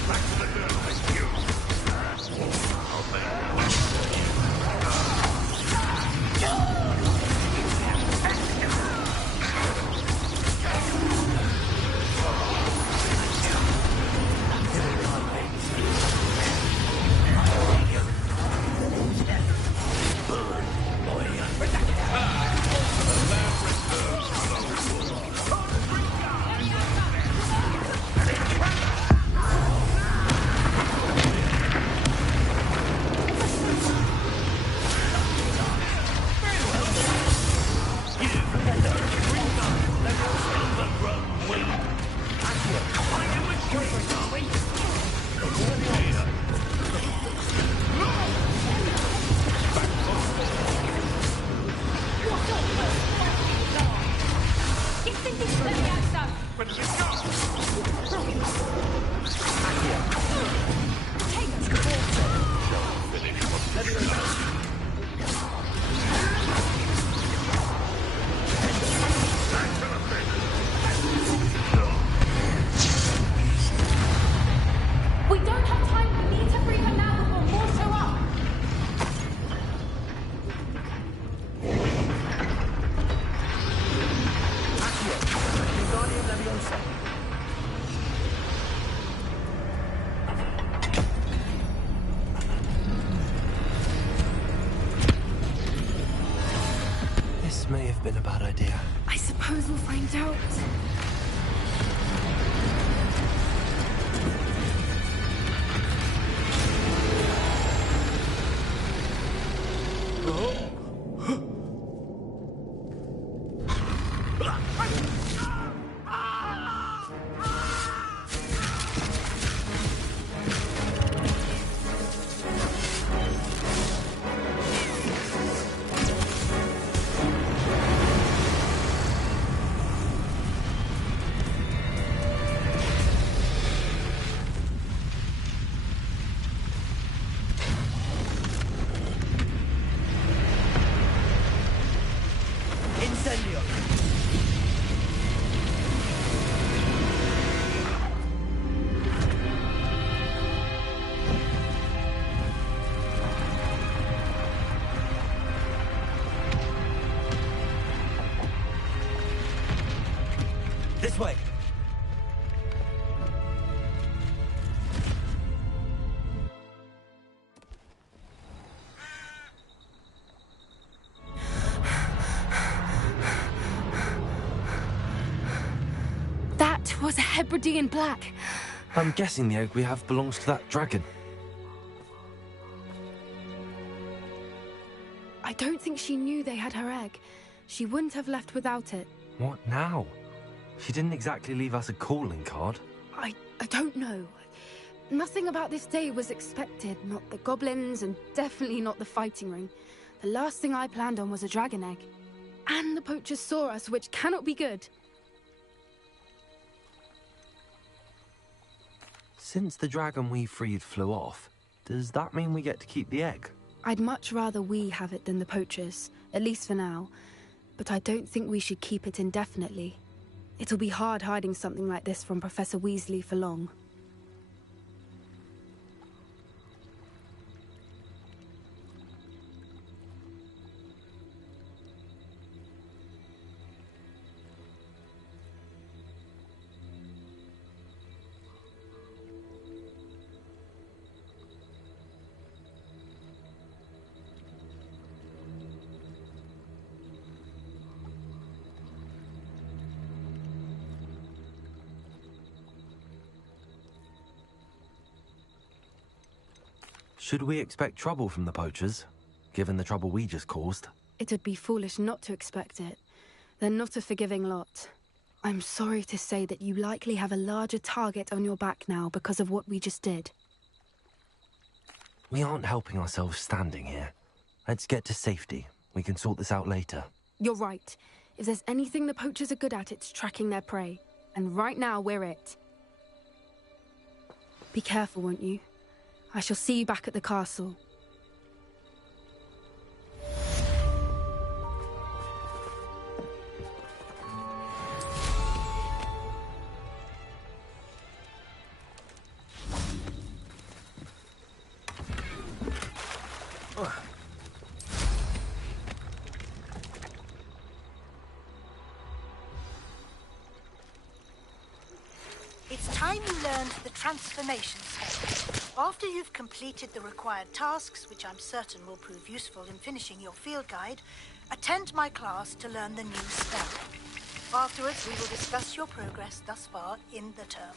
Back to the girl, thank you. We don't have time. We need to free her now before more show up. This may have been a bad idea. I suppose we'll find out. This way! That was a Hebridean black. I'm guessing the egg we have belongs to that dragon. I don't think she knew they had her egg. She wouldn't have left without it. What now? She didn't exactly leave us a calling card. I don't know. Nothing about this day was expected. Not the goblins, and definitely not the fighting ring. The last thing I planned on was a dragon egg. And the poachers saw us, which cannot be good. Since the dragon we freed flew off, does that mean we get to keep the egg? I'd much rather we have it than the poachers, at least for now. But I don't think we should keep it indefinitely. It'll be hard hiding something like this from Professor Weasley for long. Should we expect trouble from the poachers, given the trouble we just caused? It'd be foolish not to expect it. They're not a forgiving lot. I'm sorry to say that you likely have a larger target on your back now because of what we just did. We aren't helping ourselves standing here. Let's get to safety. We can sort this out later. You're right. If there's anything the poachers are good at, it's tracking their prey. and right now we're it. Be careful, won't you? I shall see you back at the castle. It's time you learned the transformation spell. After you've completed the required tasks, which I'm certain will prove useful in finishing your field guide, attend my class to learn the new spell. Afterwards, we will discuss your progress thus far in the term.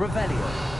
Revelio.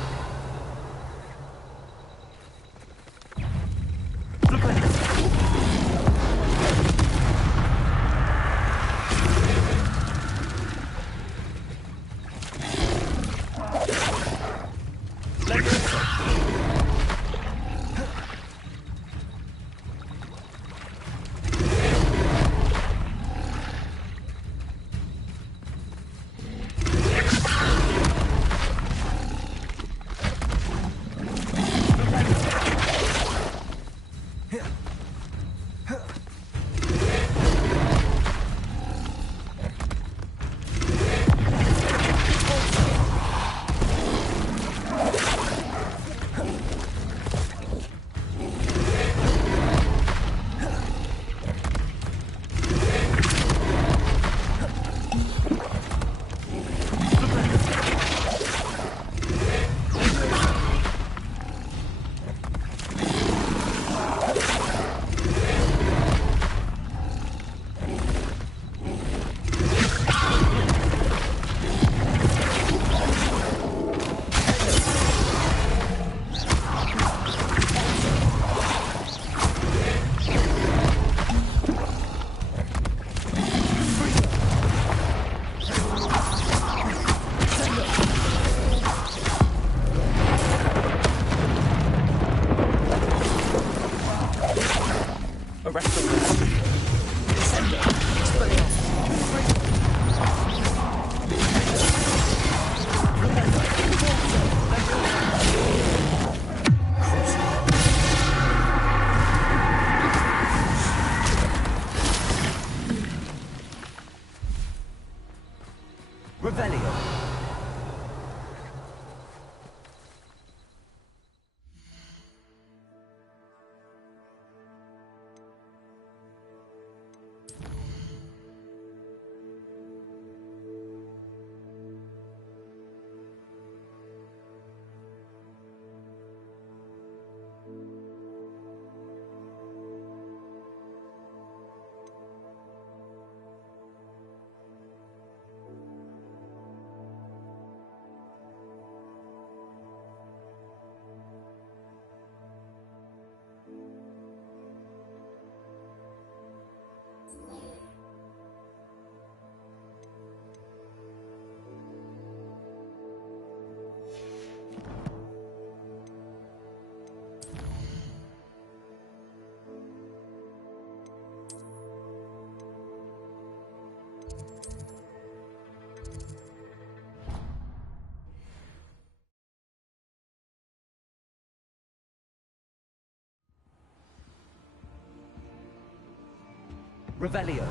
Revelio.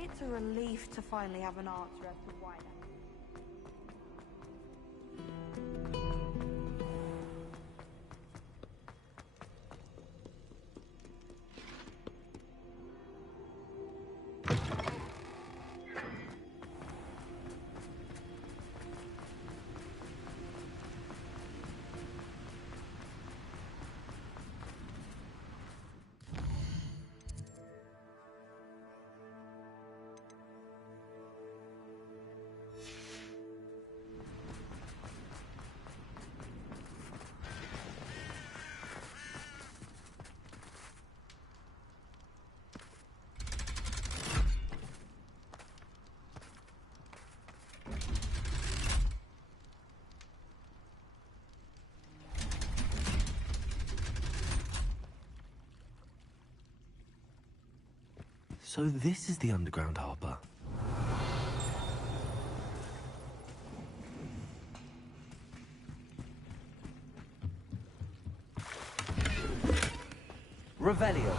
It's a relief to finally have an answer as to why that. So this is the underground harbor. Revelio.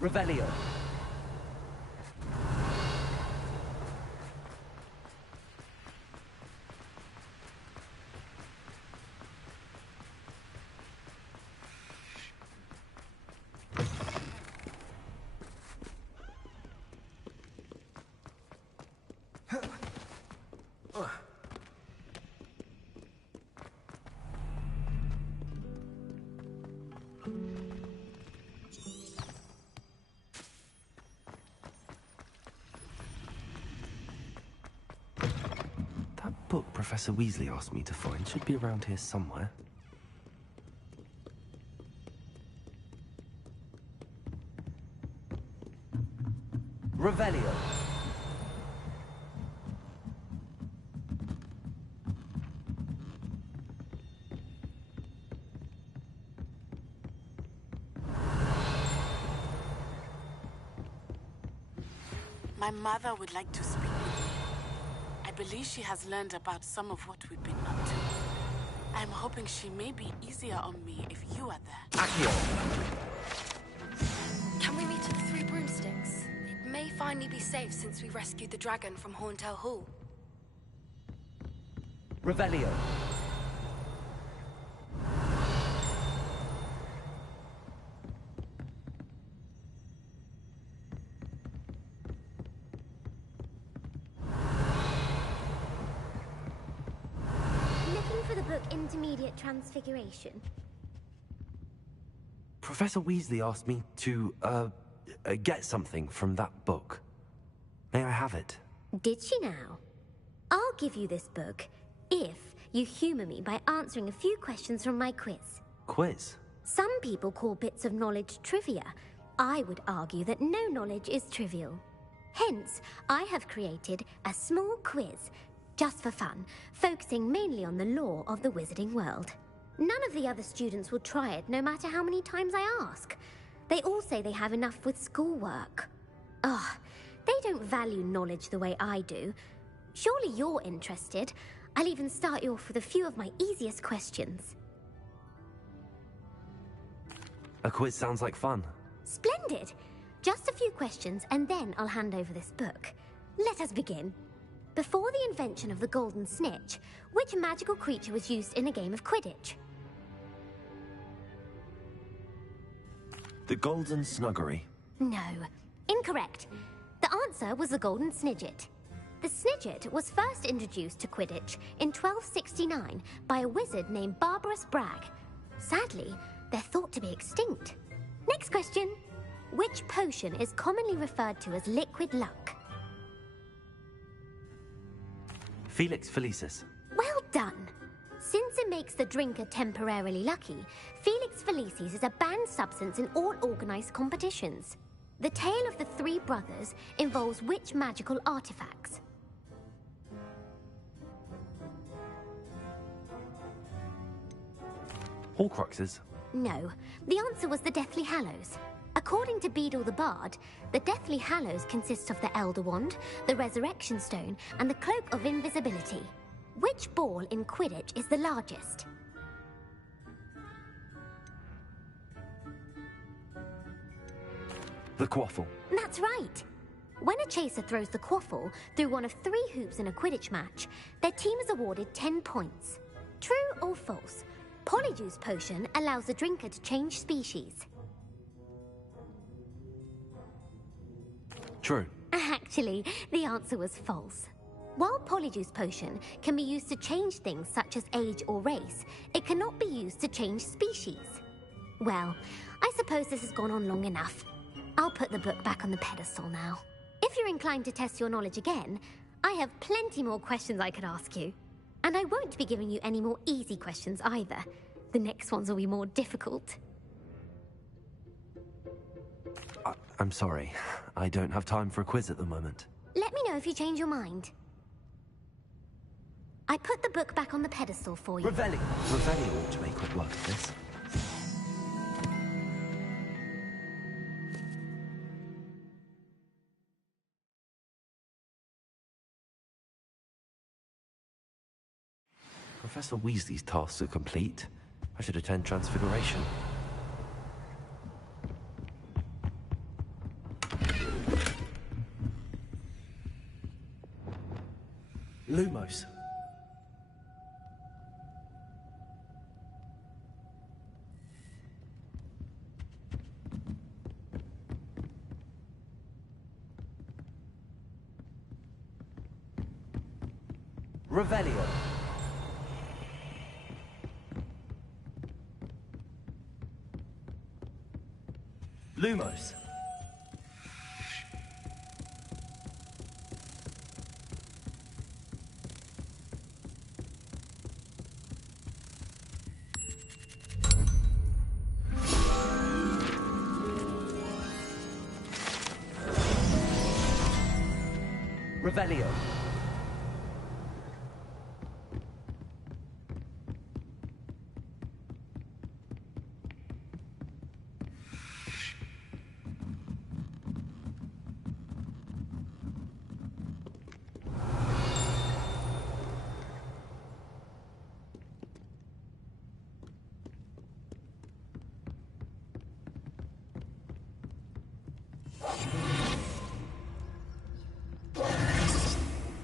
Revelio. That book Professor Weasley asked me to find should be around here somewhere. Revelio. My mother would like to speak with me. I believe she has learned about some of what we've been up to. I'm hoping she may be easier on me if you are there. Accio. Can we meet at the Three Broomsticks? It may finally be safe since we rescued the dragon from Horntail Hall. Revelio. Intermediate Transfiguration. Professor Weasley asked me to, get something from that book. May I have it? Did she now? I'll give you this book if you humor me by answering a few questions from my quiz. Quiz? Some people call bits of knowledge trivia. I would argue that no knowledge is trivial. Hence, I have created a small quiz just for fun, focusing mainly on the lore of the wizarding world. None of the other students will try it, no matter how many times I ask. They all say they have enough with schoolwork. Ugh, they don't value knowledge the way I do. Surely you're interested. I'll even start you off with a few of my easiest questions. A quiz sounds like fun. Splendid! Just a few questions, and then I'll hand over this book. Let us begin. Before the invention of the Golden Snitch, which magical creature was used in a game of Quidditch? The Golden Snuggery. No. Incorrect. The answer was the Golden Snidget. The Snidget was first introduced to Quidditch in 1269 by a wizard named Barbarous Bragg. Sadly, they're thought to be extinct. Next question. Which potion is commonly referred to as liquid luck? Felix Felicis. Well done. Since it makes the drinker temporarily lucky, Felix Felicis is a banned substance in all organized competitions. The tale of the three brothers involves which magical artifacts? Horcruxes. No. The answer was the Deathly Hallows. According to Beedle the Bard, the Deathly Hallows consists of the Elder Wand, the Resurrection Stone, and the Cloak of Invisibility. which ball in Quidditch is the largest? The quaffle. That's right. When a chaser throws the quaffle through one of 3 hoops in a Quidditch match, their team is awarded 10 points. True or false? Polyjuice Potion allows the drinker to change species. True. Actually, the answer was false. While Polyjuice Potion can be used to change things such as age or race, it cannot be used to change species. Well, I suppose this has gone on long enough. I'll put the book back on the pedestal now. If you're inclined to test your knowledge again, I have plenty more questions I could ask you. And I won't be giving you any more easy questions either. The next ones will be more difficult. I'm sorry. I don't have time for a quiz at the moment. Let me know if you change your mind. I put the book back on the pedestal for you. Revelio. Revelio ought to make quick work of this. Professor Weasley's tasks are complete. I should attend Transfiguration. Lumos. Revelio. Lumos. Revelio.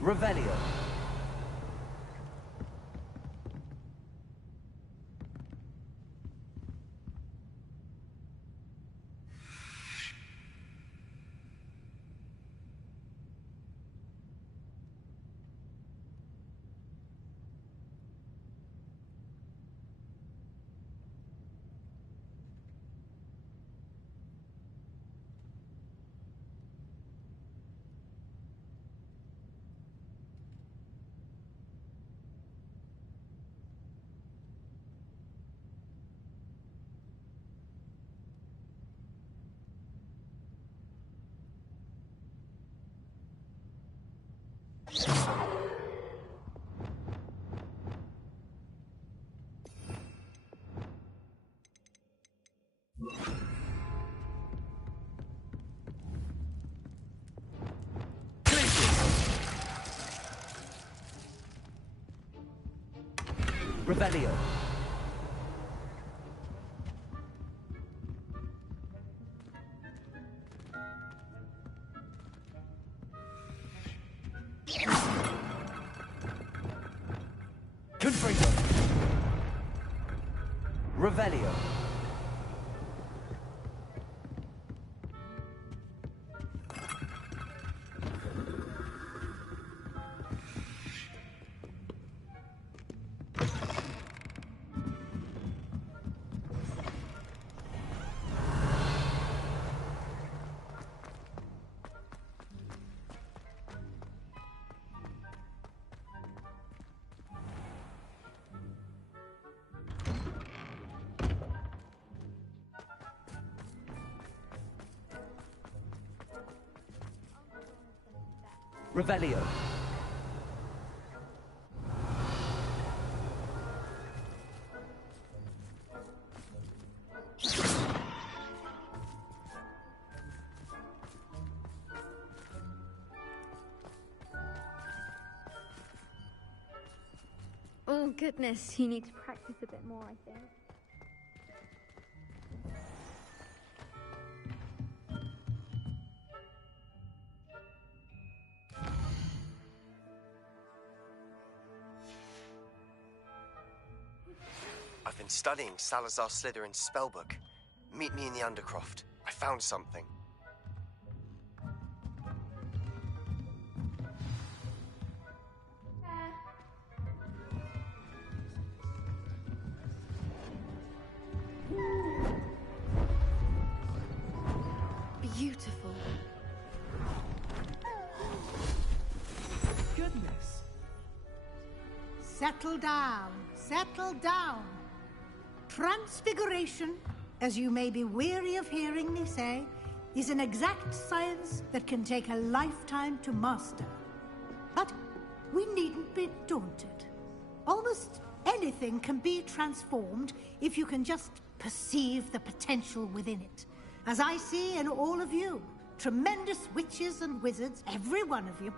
Revelio. Revelio. Confringo. Revelio. Revelio. Oh, goodness, you need to practice a bit more, I think. I've been studying Salazar Slytherin's spellbook. Meet me in the Undercroft. I found something. Beautiful. Goodness. Settle down. Settle down. Transfiguration, as you may be weary of hearing me say, is an exact science that can take a lifetime to master. But we needn't be daunted. Almost anything can be transformed if you can just perceive the potential within it. As I see in all of you, tremendous witches and wizards, every one of you.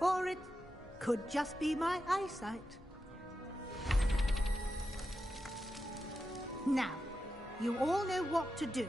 Or it could just be my eyesight. Now, you all know what to do.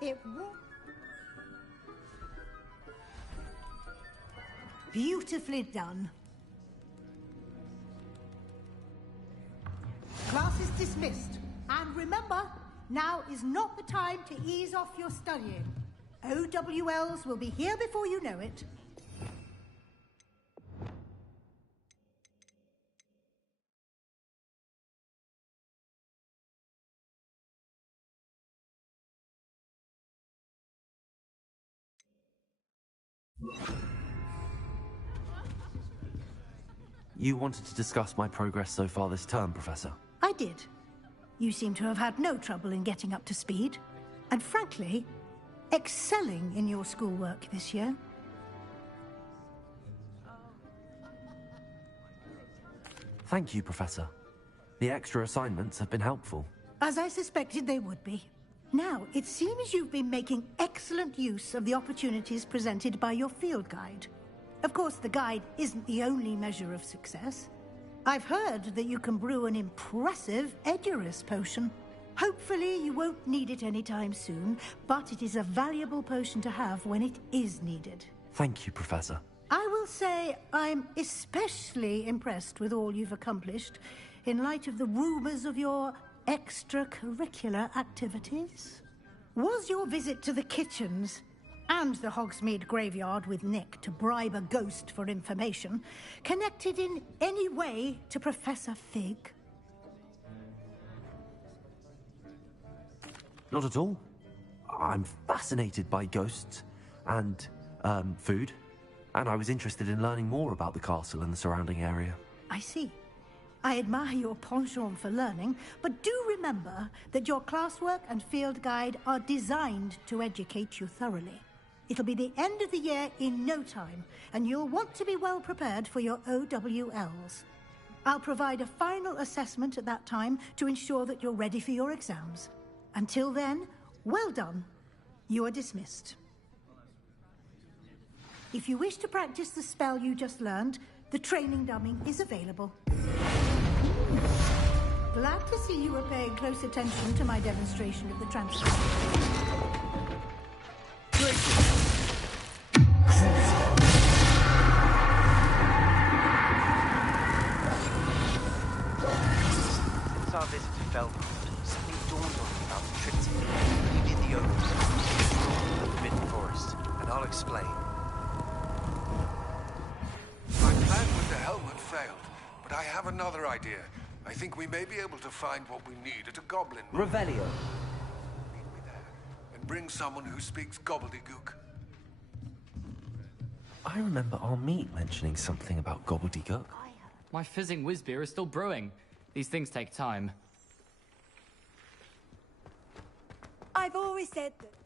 It won't. Beautifully done. Class is dismissed. And remember, now is not the time to ease off your studying. OWLs will be here before you know it. You wanted to discuss my progress so far this term, Professor? I did. You seem to have had no trouble in getting up to speed. And frankly, excelling in your schoolwork this year. Thank you, Professor. The extra assignments have been helpful. As I suspected they would be. Now, it seems you've been making excellent use of the opportunities presented by your field guide. Of course, the guide isn't the only measure of success. I've heard that you can brew an impressive Edurus potion. Hopefully, you won't need it anytime soon, but it is a valuable potion to have when it is needed. Thank you, Professor. I will say I'm especially impressed with all you've accomplished in light of the rumors of your extracurricular activities. Was your visit to the kitchens and the Hogsmeade graveyard with Nick to bribe a ghost for information connected in any way to Professor Fig? Not at all. I'm fascinated by ghosts and, food, and I was interested in learning more about the castle and the surrounding area. I see. I admire your penchant for learning, but do remember that your classwork and field guide are designed to educate you thoroughly. It'll be the end of the year in no time, and you'll want to be well prepared for your OWLs. I'll provide a final assessment at that time to ensure that you're ready for your exams. Until then, well done. You are dismissed. If you wish to practice the spell you just learned, the training dummy is available. Glad to see you were paying close attention to my demonstration of the transfer. Since our visit to Feldcroft, something dawned on me about the trip you did the Ogres, the Forbidden Forest, and I'll explain. My plan with the helmet failed, but I have another idea. I think we may be able to find what we need at a goblin. Revelio. Meet me there, and bring someone who speaks gobbledygook. I remember our meet mentioning something about gobbledygook. My fizzing whiz beer is still brewing. These things take time. I I've always said that.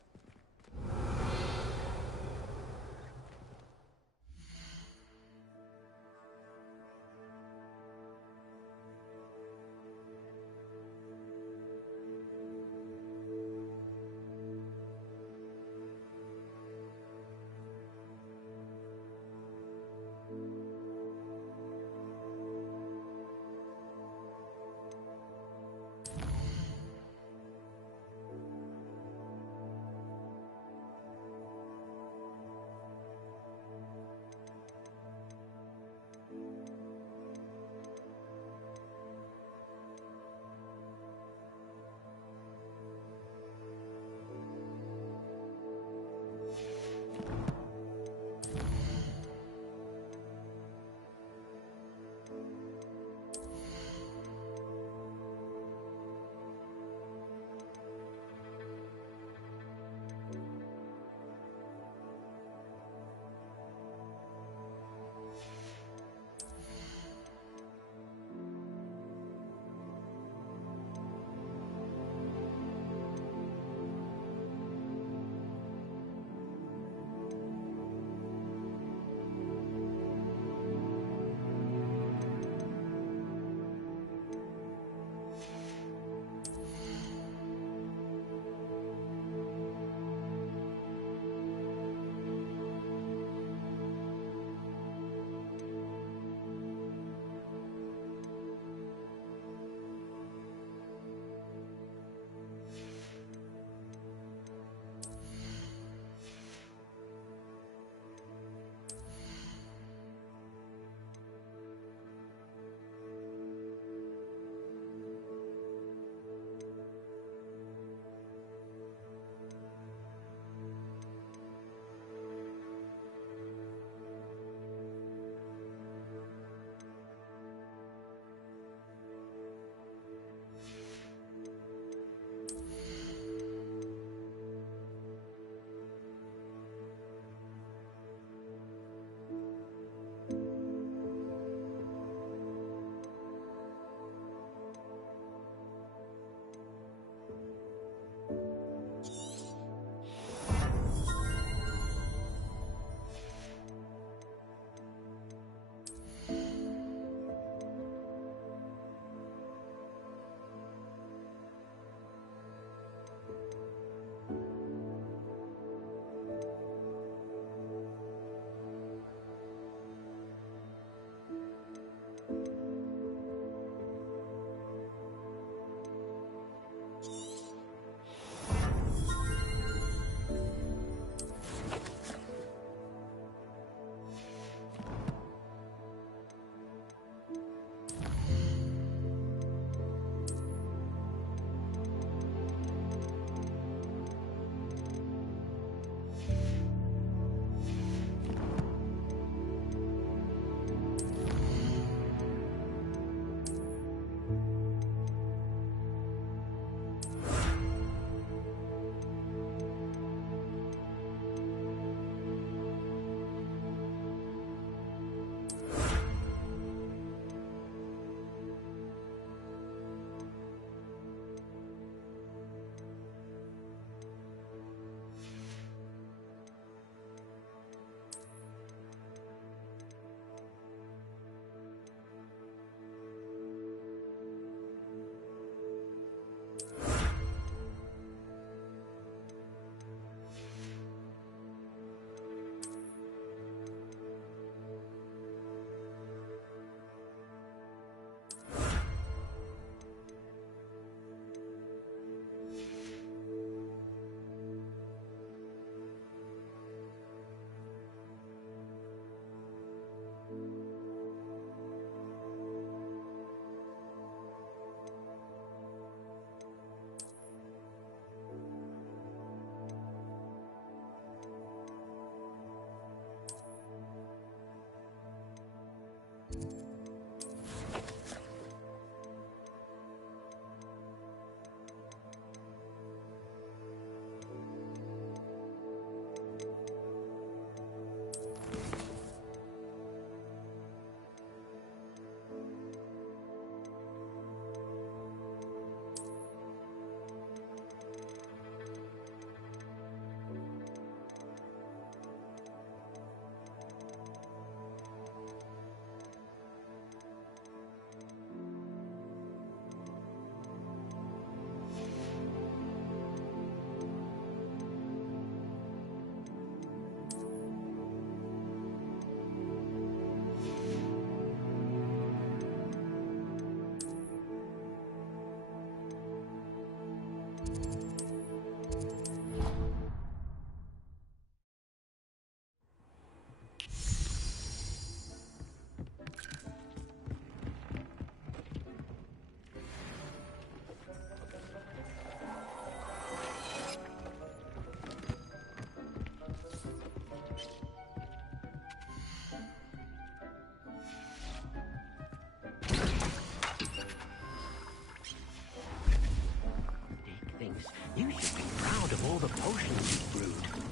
of all the potions you've brewed.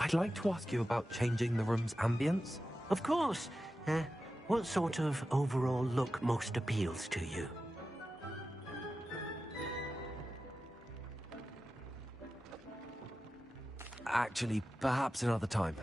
I'd like to ask you about changing the room's ambience. Of course. What sort of overall look most appeals to you? Actually, perhaps another time.